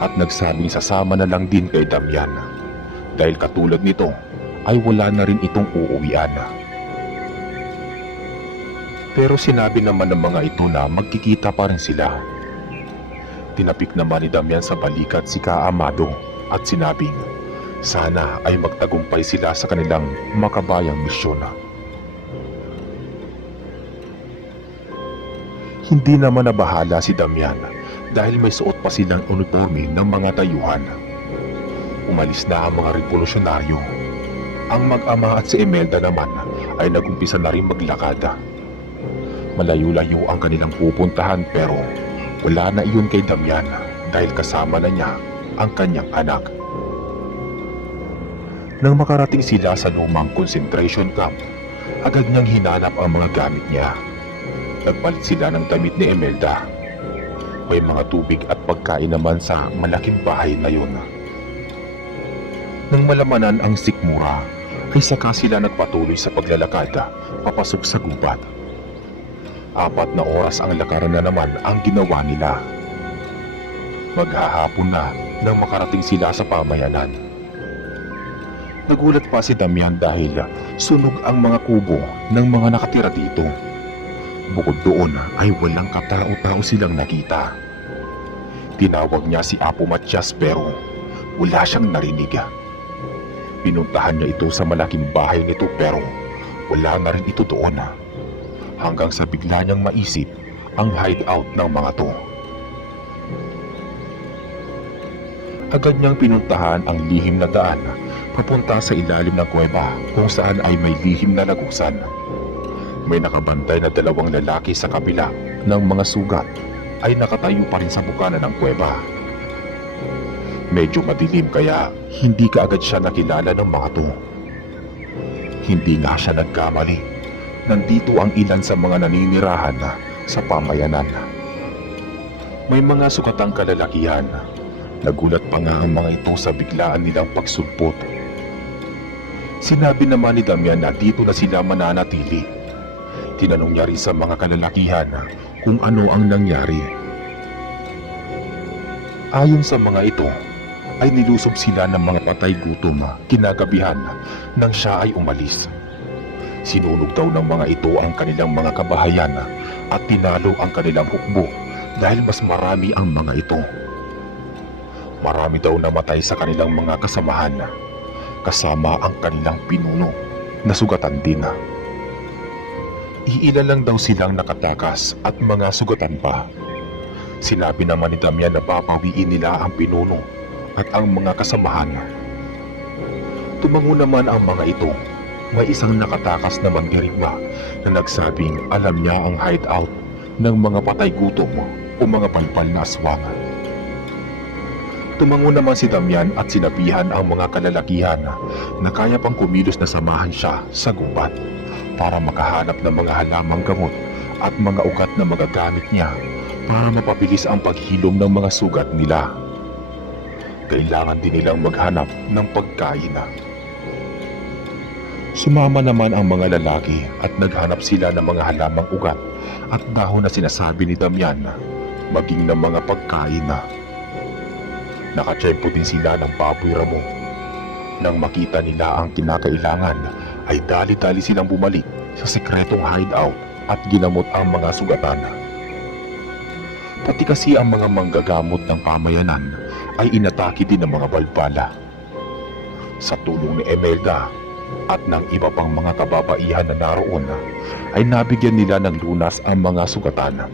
at nagsabing sasama na lang din kay Damian dahil katulad nito ay wala na rin itong uuwian. Pero sinabi naman ng mga ito na magkikita pa rin sila. Tinapik naman ni Damian sa balikat si Ka-Amado at sinabing sana ay magtagumpay sila sa kanilang makabayang misyon. Hindi naman nabahala si Damian dahil may suot pa silang uniforme ng mga tayuhan. Umalis na ang mga revolusyonaryo. Ang mag-ama at si Imelda naman ay nagumpisa na rin maglakad. Malayo-layo ang kanilang pupuntahan pero wala na iyon kay Damian dahil kasama na niya ang kanyang anak. Nang makarating sila sa lumang concentration camp, agad niyang hinanap ang mga gamit niya. Nagpalit sila ng damit ni Imelda. May mga tubig at pagkain naman sa malaking bahay na yun. Nang malamanan ang sikmura, ay saka sila nagpatuloy sa paglalakad papasok sa gubat. 4 na oras ang lakaran na naman ang ginawa nila. Maghahapon na nang makarating sila sa pamayanan. Nagulat pa si Damian dahil sunog ang mga kubo ng mga nakatira dito. Bukod doon ay walang katao-tao silang nakita. Tinawag niya si Apo Matias pero wala siyang narinig. Pinuntahan niya ito sa malaking bahay nito pero wala na rin ito doon. Hanggang sa bigla niyang maisip ang hideout ng mga to. Agad niyang pinuntahan ang lihim na daan papunta sa ilalim ng kuweba kung saan ay may lihim na lagusan. May nakabantay na 2 lalaki sa kabila ng mga sugat ay nakatayo pa rin sa bukana ng kuweba. Medyo madilim kaya hindi kaagad siya nakilala ng mga to. Hindi nga siya nagkamali. Nandito ang ilan sa mga naninirahan sa pamayanan. May mga sukatang kalalakihan. Nagulat pa nga ang mga ito sa biglaan nilang pagsulpot. Sinabi naman ni Damian na dito na sila mananatili. Tinanong niya rin sa mga kalalakihan kung ano ang nangyari. Ayon sa mga ito, ay nilusob sila ng mga patay gutom kinagabihan nang siya ay umalis. Sinunog daw ng mga ito ang kanilang mga kabahayan at pinalo ang kanilang hukbo dahil mas marami ang mga ito. Marami daw namatay sa kanilang mga kasamahan, kasama ang kanilang pinuno na sugatan din. Iilan lang daw silang nakatakas at mga sugatan pa. Sinabi naman ni Damian na papawiin nila ang pinuno at ang mga kasamahan. Tumango naman ang mga ito. May isang nakatakas na mandirigma na nagsabing alam niya ang hideout ng mga patay gutom o mga palpal na aswang. Tumango naman si Damian at sinabihan ang mga kalalakihan na kaya pang kumilos na samahan siya sa gubat para makahanap ng mga halamang gamot at mga ugat na magagamit niya para mapabilis ang paghilom ng mga sugat nila. Kailangan din nilang maghanap ng pagkain. Sumama naman ang mga lalaki at naghanap sila ng mga halamang ugat at dahon na sinasabi ni Damian, maging ng mga pagkain. Nakatsyempo din sila ng baboy ramo. Nang makita nila ang kinakailangan, ay dali-dali silang bumalik sa sekretong hideout at ginamot ang mga sugatan. Pati kasi ang mga manggagamot ng pamayanan ay inatake din ng mga balbala. Sa tulong ni Imelda at ng iba pang mga kababaihan na naroon, ay nabigyan nila ng lunas ang mga sugatan.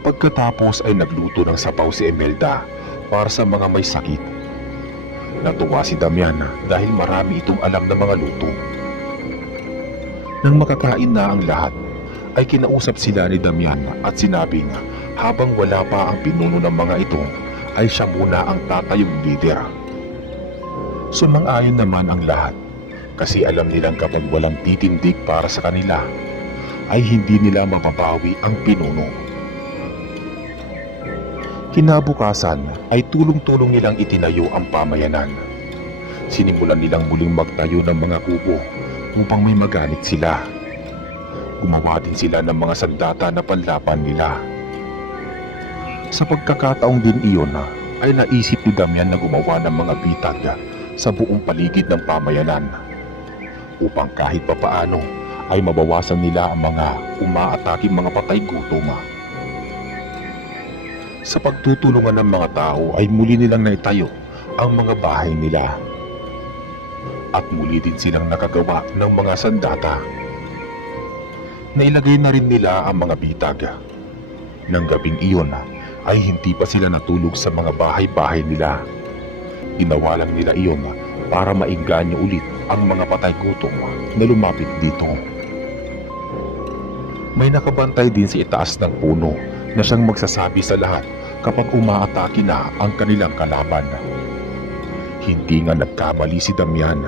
Pagkatapos ay nagluto ng sapaw si Imelda para sa mga may sakit. Natuwa si Damian dahil marami itong alam na mga luto. Nang makakain na ang lahat, ay kinausap sila ni Damian at sinabing habang wala pa ang pinuno ng mga ito, ay siya muna ang tatayong leader. Sumang-ayon naman ang lahat kasi alam nilang kapag walang titindig para sa kanila ay hindi nila mapapawi ang pinuno. Kinabukasan ay tulong-tulong nilang itinayo ang pamayanan. Sinimulan nilang muling magtayo ng mga kubo upang may maganit sila. Gumawa din sila ng mga sandata na panlaban nila. Sa pagkakataong din iyon ay naisip ni Damian na gumawa ng mga bitag sa buong paligid ng pamayanan upang kahit papaano ay mabawasan nila ang mga umaataking mga patay gutom. Sa pagtutulungan ng mga tao ay muli nilang naitayo ang mga bahay nila at muli din silang nakagawa ng mga sandata. Nailagay na rin nila ang mga bitag. Nang gabing iyon ay hindi pa sila natulog sa mga bahay-bahay nila. Ginawa lang nila iyon para maingganyo ulit ang mga patay gutom na lumapit dito. May nakabantay din sa itaas ng puno na siyang magsasabi sa lahat kapag umaatake na ang kanilang kalaban. Hindi nga nagkamali si Damian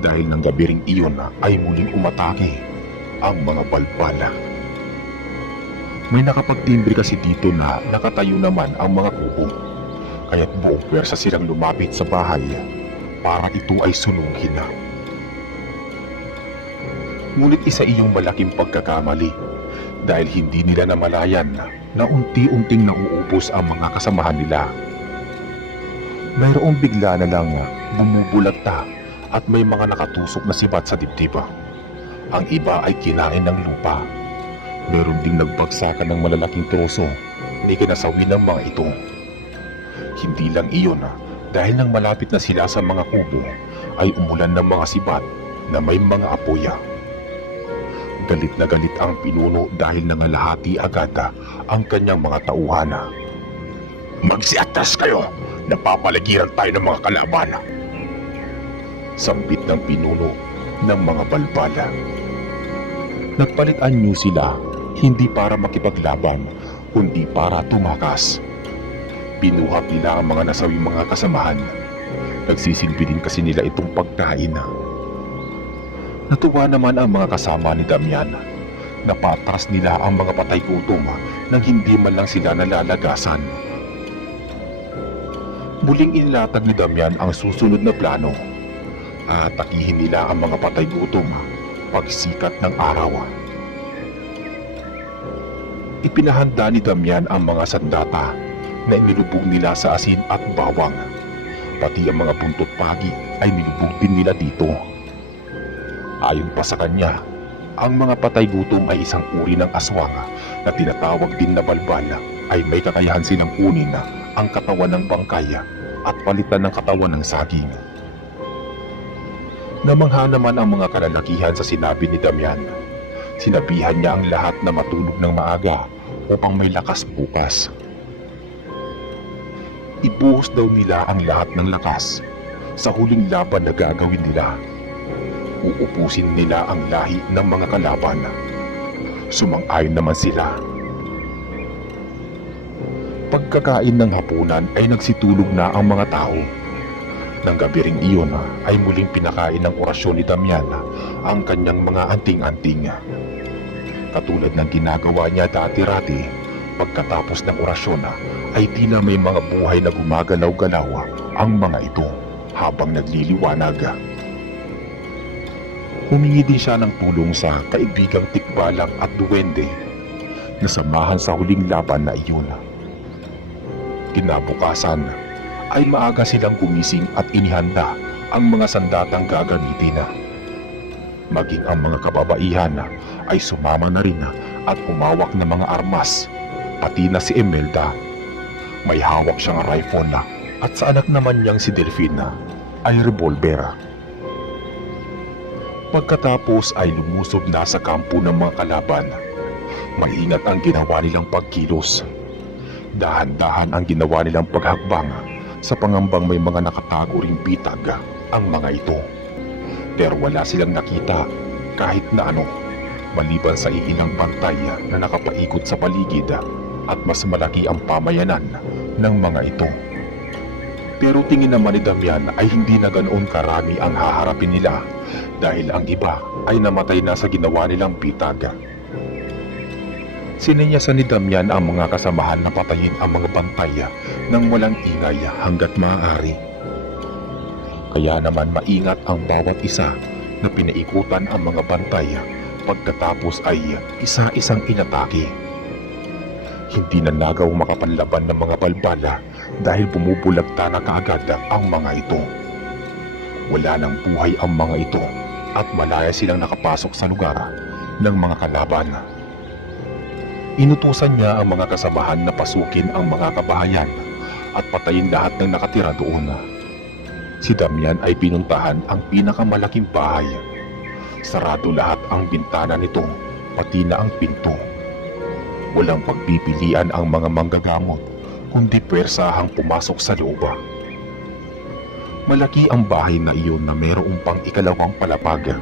dahil ng gabi ring iyon ay muling umatake ang mga balbala. May nakapagtimbre kasi dito na nakatayo naman ang mga kubo, kaya't buong pwersa silang lumapit sa bahay para ito ay sunugin. Ngunit isa iyong malaking pagkakamali dahil hindi nila namalayan na unti-unting nauubos ang mga kasamahan nila. Mayroong bigla na lang bumubulagta at may mga nakatusok na sibat sa dibdib. Ang iba ay kinain ng lupa. Meron ding nagbagsakan ng malalaking troso ni kinasawi ng mga ito. Hindi lang iyon dahil nang malapit na sila sa mga kubo ay umulan ng mga sibat na may mga apoy. Galit na galit ang pinuno dahil nangalahati agad ang kanyang mga tauhan. "Magsiatas kayo! Napapaligiran tayo ng mga kalaban!" Sambit ng pinuno ng mga balbala. Nagpalit anyo sila, hindi para makipaglaban, kundi para tumakas. Binuhat nila ang mga nasawing mga kasamahan. Nagsisilbi din kasi nila itong pagkain. Natuwa naman ang mga kasama ni Damian. Napatras nila ang mga patay gutom nang hindi man lang sila nalalagasan. Muling inilatag ni Damian ang susunod na plano. Atakihin nila ang mga patay gutom pagsikat ng araw. Ipinahanda ni Damian ang mga sandata na inilubog nila sa asin at bawang. Pati ang mga buntot pagi ay nilubog din nila dito. Ayon pa sa kanya, ang mga patay gutom ay isang uri ng aswang na tinatawag din na balbal ay may kakayahan silang kunin ang katawan ng bangkay at palitan ng katawan ng saging. Namangha naman ang mga kalalakihan sa sinabi ni Damian. Sinabihan niya ang lahat na matulog ng maaga upang may lakas bukas. Ibuhos daw nila ang lahat ng lakas sa huling laban na gagawin nila. Uupusin nila ang lahi ng mga kalaban. Sumang-ayon naman sila. Pagkakain ng hapunan ay nagsitulog na ang mga tao. Nang gabi ring iyon ay muling pinakain ng orasyon ni Damian ang kanyang mga anting-anting. Katulad ng ginagawa niya dati-rati, pagkatapos ng orasyon ay tila may mga buhay na gumagalaw-galaw ang mga ito habang nagliliwanag. Humingi din siya ng tulong sa kaibigang tikbalang at duwende na samahan sa huling laban na iyon. Kinabukasan ay maaga silang gumising at inihanda ang mga sandatang gagamitin. Maging ang mga kababaihan ay sumama na rin at umawak ng mga armas, pati na si Imelda. May hawak siyang rifle at sa anak naman niyang si Delphine ay revolver. Pagkatapos ay lumusob na sa kampo ng mga kalaban. Maingat ang ginawa nilang pagkilos. Dahan-dahan ang ginawa nilang paghakbang sa pangambang may mga nakatago ring bitag ang mga ito. Pero wala silang nakita kahit na ano, maliban sa iilang bantay na nakapaikot sa paligid at mas malaki ang pamayanan ng mga ito. Pero tingin naman ni Damian ay hindi na ganoon karami ang haharapin nila dahil ang iba ay namatay na sa ginawa nilang bitag. Sinenyasan ni Damian ang mga kasamahan na patayin ang mga bantay nang walang ingay hanggat maaari. Kaya naman maingat ang bawat isa na pinaikutan ang mga bantay pagkatapos ay isa-isang inatake. Hindi na nagaw makapanlaban ng mga balbala dahil bumubulagta na kaagad ang mga ito. Wala nang buhay ang mga ito at malaya silang nakapasok sa lugar ng mga kalaban. Inutusan niya ang mga kasamahan na pasukin ang mga kabahayan at patayin lahat ng nakatira doon. Si Damian ay pinuntahan ang pinakamalaking bahay. Sarado lahat ang bintana nito, pati na ang pinto. Walang pagpipilian ang mga manggagamot, kundi pwersahang pumasok sa loob. Malaki ang bahay na iyon na mayroong pang ikalawang palapag.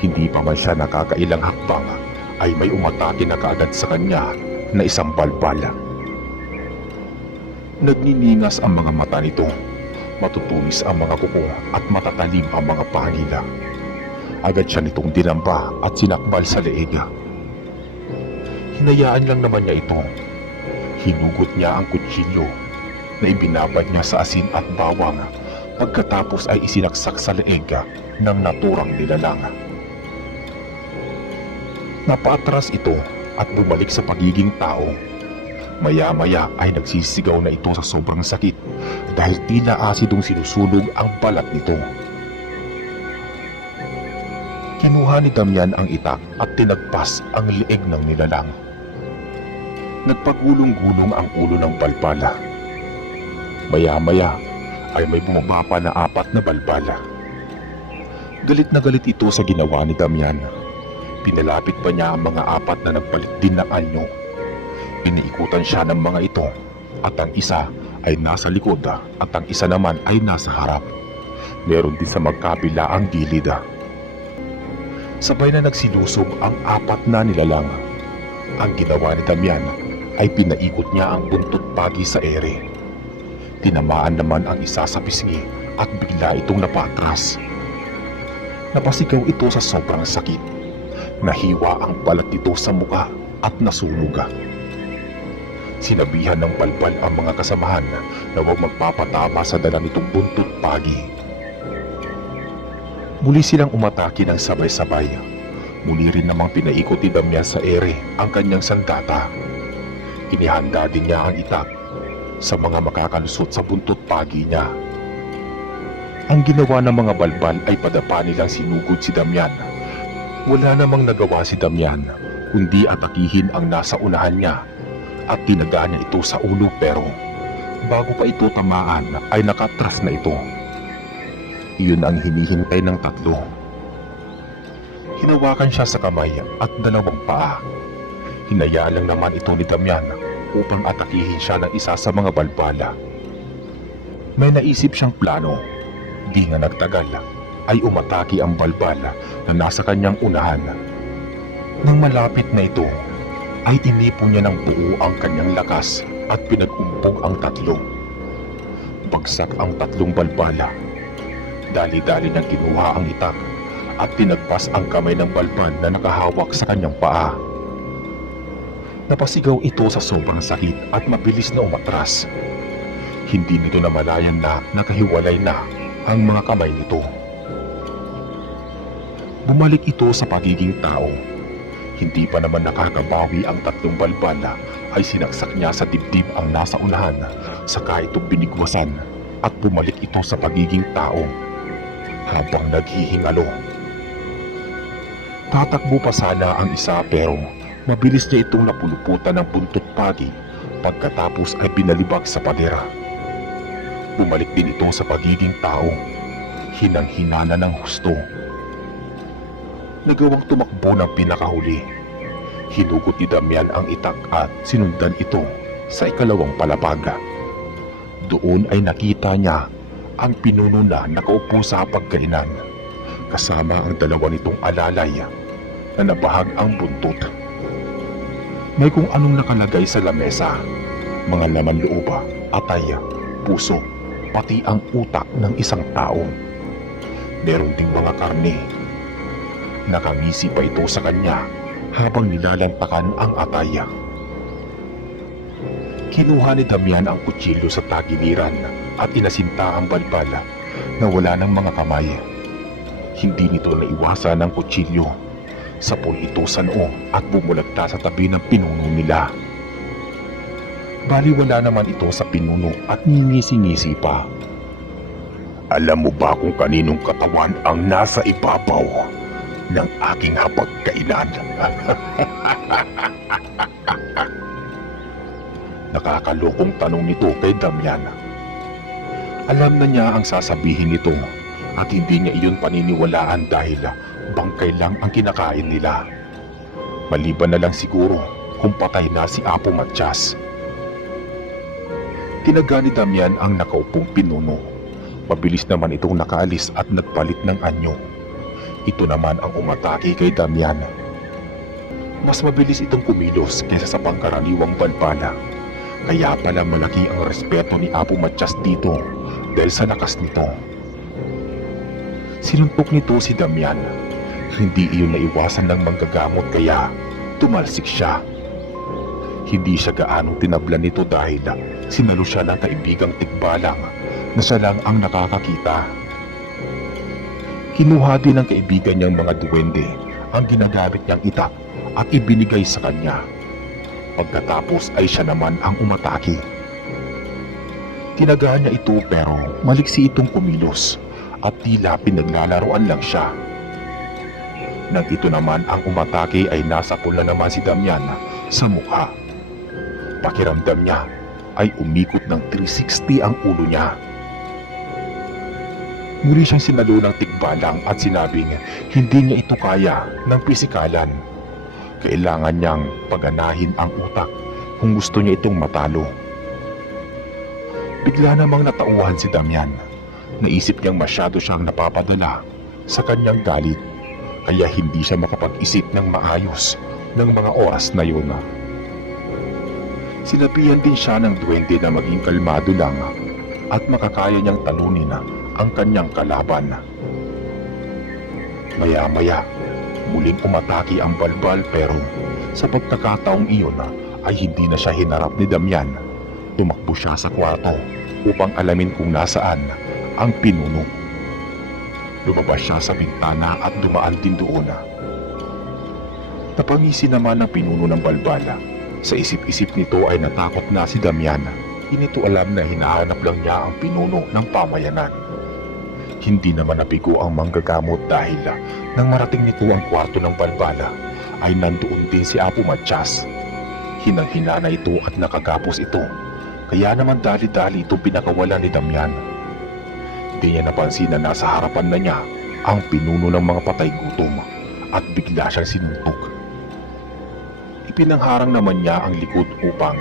Hindi pa man siya nakakailang hakbang, ay may umatake na kaagad sa kanya na isang balbala. Nagniningas ang mga mata nito, matutulis ang mga kuko at matatalim ang mga paa nila. Agad siya nitong dinamba at sinakbal sa leeg. Hinayaan lang naman niya ito. Hinugot niya ang kutsilyo na ibinabad niya sa asin at bawang pagkatapos ay isinaksak sa leeg ng naturang nilalang. Napaatras ito at bumalik sa pagiging tao. Maya-maya ay nagsisigaw na ito sa sobrang sakit dahil tila asidong sinusunog ang balat nito. Kinuha ni Damian ang itak at tinagpas ang leeg ng nilalang. Nagpagulong-gulong ang ulo ng balbala. Maya-maya ay may bumaba pa na 4 na balbala. Galit na galit ito sa ginawa ni Damian. Pinalapit pa niya ang mga 4 na nagpalit din ng anyo. Iniikutan siya ng mga ito at ang isa ay nasa likod at ang isa naman ay nasa harap. Meron din sa magkabila ang gilid. Sabay na nagsilusob ang 4 na nilalang. Ang ginawa ni Damian ay pinaikot niya ang buntot pagi sa ere. Tinamaan naman ang isa sa pisngi at bigla itong napatras. Napasigaw ito sa sobrang sakit. Nahiwa ang balat nito sa muka at nasunog. Sinabihan ng balbal ang mga kasamahan na huwag magpapatama sa dala nitong buntot pagi. Muli silang umatake ng sabay-sabay. Muli rin namang pinaikot ni Damian sa ere ang kanyang sandata. Inihanda din niya ang itak sa mga makakalusot sa buntot pagi niya. Ang ginawa ng mga balbal ay padapa nilang sinugod si Damian. Wala namang nagawa si Damian kundi atakihin ang nasa unahan niya at tinagaan niya ito sa ulo, pero bago pa ito tamaan ay nakatras na ito. Iyon ang hinihintay ng 3. Hinawakan siya sa kamay at 2 paa. Hinayaan lang naman ito ni Damian upang atakihin siya ng isa sa mga balbala. May naisip siyang plano. Di nga nagtagal ay umatake ang balbala na nasa kanyang unahan. Nang malapit na ito, ay inipon niya ng buo ang kanyang lakas at pinag-umpog ang 3. Bagsak ang 3 balbala. Dali-dali niyang kinuha ang itak at tinagpas ang kamay ng balbal na nakahawak sa kanyang paa. Napasigaw ito sa sobrang sakit at mabilis na umatras. Hindi nito namalayan na nakahiwalay na ang mga kamay nito. Bumalik ito sa pagiging tao. Hindi pa naman nakakabawi ang 3 balbala ay sinaksak niya sa dibdib ang nasa unahan, saka ito binigwasan at bumalik ito sa pagiging tao habang naghihingalo. Tatakbo pa sana ang isa pero mabilis niya itong napuluputan ng buntot pagi pagkatapos ay binalibag sa padera. Bumalik din ito sa pagiging tao, hinang-hinana ng husto. Nagawang tumakbo ng pinakahuli. Hinugot ni Damian ang itak at sinundan ito sa ikalawang palapaga. Doon ay nakita niya ang pinuno na nakaupo sa hapagkainan, kasama ang 2 nitong alalay na nabahag ang buntot. May kung anong nakalagay sa lamesa. mga laman loob, atay, puso, pati ang utak ng isang tao. Meron ding mga karne. Nakangisi pa ito sa kanya habang nilalantakan ang atay. Kinuha ni Damian ang kutsilyo sa tagiliran at inasinta ang balbal na wala ng mga kamay. Hindi nito naiwasan ang kutsilyo. Sapol ito sa noo at bumulagta sa tabi ng pinuno nila. Baliwala naman ito sa pinuno at ngingisi-ngisi pa. Alam mo ba kung kaninong katawan ang nasa ibabaw ng aking hapagkainan? Nakakalokong tanong nito kay Damian. Alam na niya ang sasabihin nito at hindi niya iyon paniniwalaan dahil bangkay lang ang kinakain nila. Maliban na lang siguro kung patay na si Apo Matyas. Tinaga ni Damian ang nakaupong pinuno. Mabilis naman itong nakaalis at nagpalit ng anyo. Ito naman ang umatake kay Damian. Mas mabilis itong kumilos kaysa sa pangkaraniwang balbala. Kaya pala malaki ang respeto ni Apo Matyas dito dahil sa lakas nito. Sinuntok nito si Damian. Hindi iyon naiwasan ng manggagamot kaya tumalsik siya. Hindi siya gaanong tinablan nito dahil sinalo siya ng kaibigang tigbalang na siya lang ang nakakakita. Kinuha din ng kaibigan niyang mga duwende ang ginagamit niyang itak at ibinigay sa kanya. Pagkatapos ay siya naman ang umatake. Tinagaan niya ito pero maliksi itong kumilos at tila pinaglalaroan lang siya. Nang ito naman ang umatake ay nasapol na naman si Damian sa mukha. Pakiramdam niya ay umikot ng 360 ang ulo niya. Muli siyang sinalo ng tigbalang at sinabing hindi niya ito kaya ng pisikalan. Kailangan niyang paganahin ang utak kung gusto niya itong matalo. Bigla namang natauhan si Damian. Naisip niyang masyado siyang napapadala sa kanyang galit. Kaya hindi siya makapag-isip ng maayos ng mga oras na yun. Sinabihan din siya ng duwende na maging kalmado lang at makakaya niyang talunin ang kanyang kalaban. Maya-maya, muling umatake ang balbal pero sa pagkakataong iyon ay hindi na siya hinarap ni Damian. Tumakbo siya sa kwarto upang alamin kung nasaan ang pinuno. Lumabas siya sa bintana at dumaan din doon. Napangisi naman ang pinuno ng balbala. Sa isip-isip nito ay natakot na si Damian. Hindi nito alam na hinahanap lang niya ang pinuno ng pamayanan. Hindi naman nabigo ang manggagamot dahil nang marating nito ang kwarto ng balbala ay nandoon din si Apo Matyas. Hinang-hina na ito at nakagapos ito. Kaya naman dali-dali itong pinakawala ni Damian. Di niya napansin na nasa harapan na niya ang pinuno ng mga patay gutom at bigla siyang sinuntok. Ipinangharang naman niya ang likod upang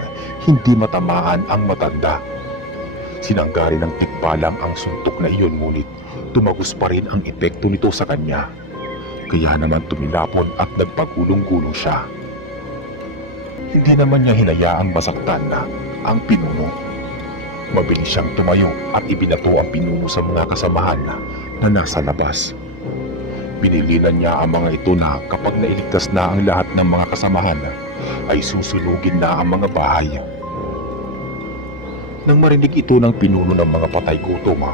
hindi matamaan ang matanda. Sinanggari ng tikbalang ang suntok na iyon ngunit tumagos pa rin ang epekto nito sa kanya. Kaya naman tumilapon at nagpagulong-gulong siya. Hindi naman niya hinayaang masaktan na ang pinuno. Mabilis siyang tumayo at ibinato ang pinuno sa mga kasamahan na nasa labas. Binilinan niya ang mga ito na kapag nailigtas na ang lahat ng mga kasamahan ay susunugin na ang mga bahay. Nang marinig ito ng pinuno ng mga patay gutom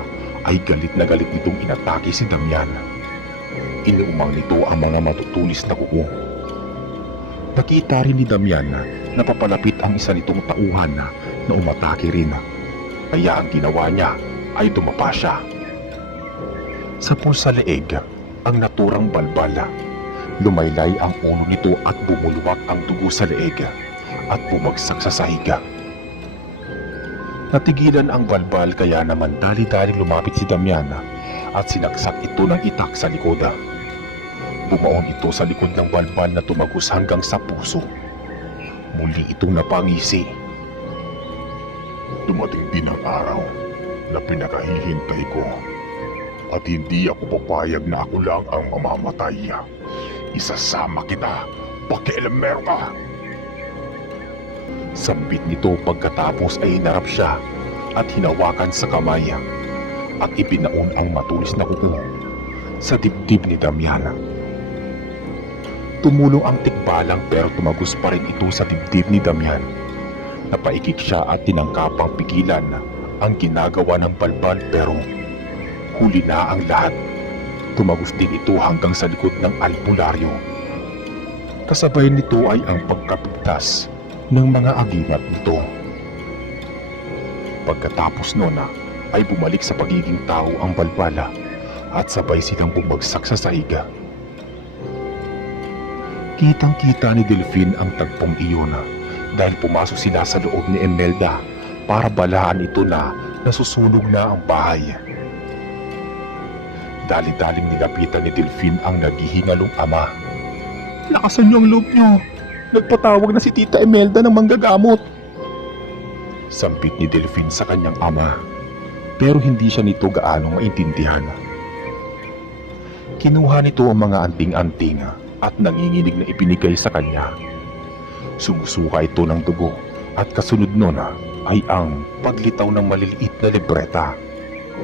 ay galit na galit nitong inatake si Damian. Inuumang nito ang mga matutulis na kuko. Nakita rin ni Damian na papalapit ang isa nitong tauhan na umatake rin. Kaya ang ginawa niya ay dumapa siya. Sa pulsa leeg ang naturang balbala. Lumaylay ang ulo nito at bumulwak ang dugo sa leeg at bumagsak sa sahiga. Natigilan ang balbal kaya naman dali-dali lumapit si Damian at sinaksak ito ng itak sa likod. Bumaon ito sa likod ng balbal na tumagos hanggang sa puso. Muli itong napangisi. Dumating din ang araw na pinakahihintay ko at hindi ako papayag na ako lang ang mamamatay. Isasama kita, pakialamero ka! Sambit nito pagkatapos ay hinarap siya at hinawakan sa kamay at ipinaon ang matulis na kuko sa dibdib ni Damian. Tumulong ang tikbalang pero tumagos pa rin ito sa dibdib ni Damian. Napaikik siya at tinangkapang pigilan ang ginagawa ng balbal pero huli na ang lahat. Tumagos din ito hanggang sa likod ng albularyo. Kasabay nito ay ang pagkapigtas ng mga agingat nito. Pagkatapos noon ay bumalik sa pagiging tao ang balbala at sabay silang bumagsak sa saiga. Kitang-kita ni Delphine ang tagpong iyon dahil pumasok sila sa loob ni Imelda para balaan ito na nasusunog na ang bahay. Dali-daling nilapitan ni Delphine ang naghihingalong ama. "Lakasan niyo ang loob niyo! Nagpatawag na si Tita Imelda ng manggagamot!" Sampit ni Delphine sa kanyang ama, pero hindi siya nito gaanong maintindihan. Kinuha nito ang mga anting-anting at nanginginig na ibinigay sa kanya. Sumusuka ito ng dugo at kasunod nun ay ang paglitaw ng maliliit na libreta.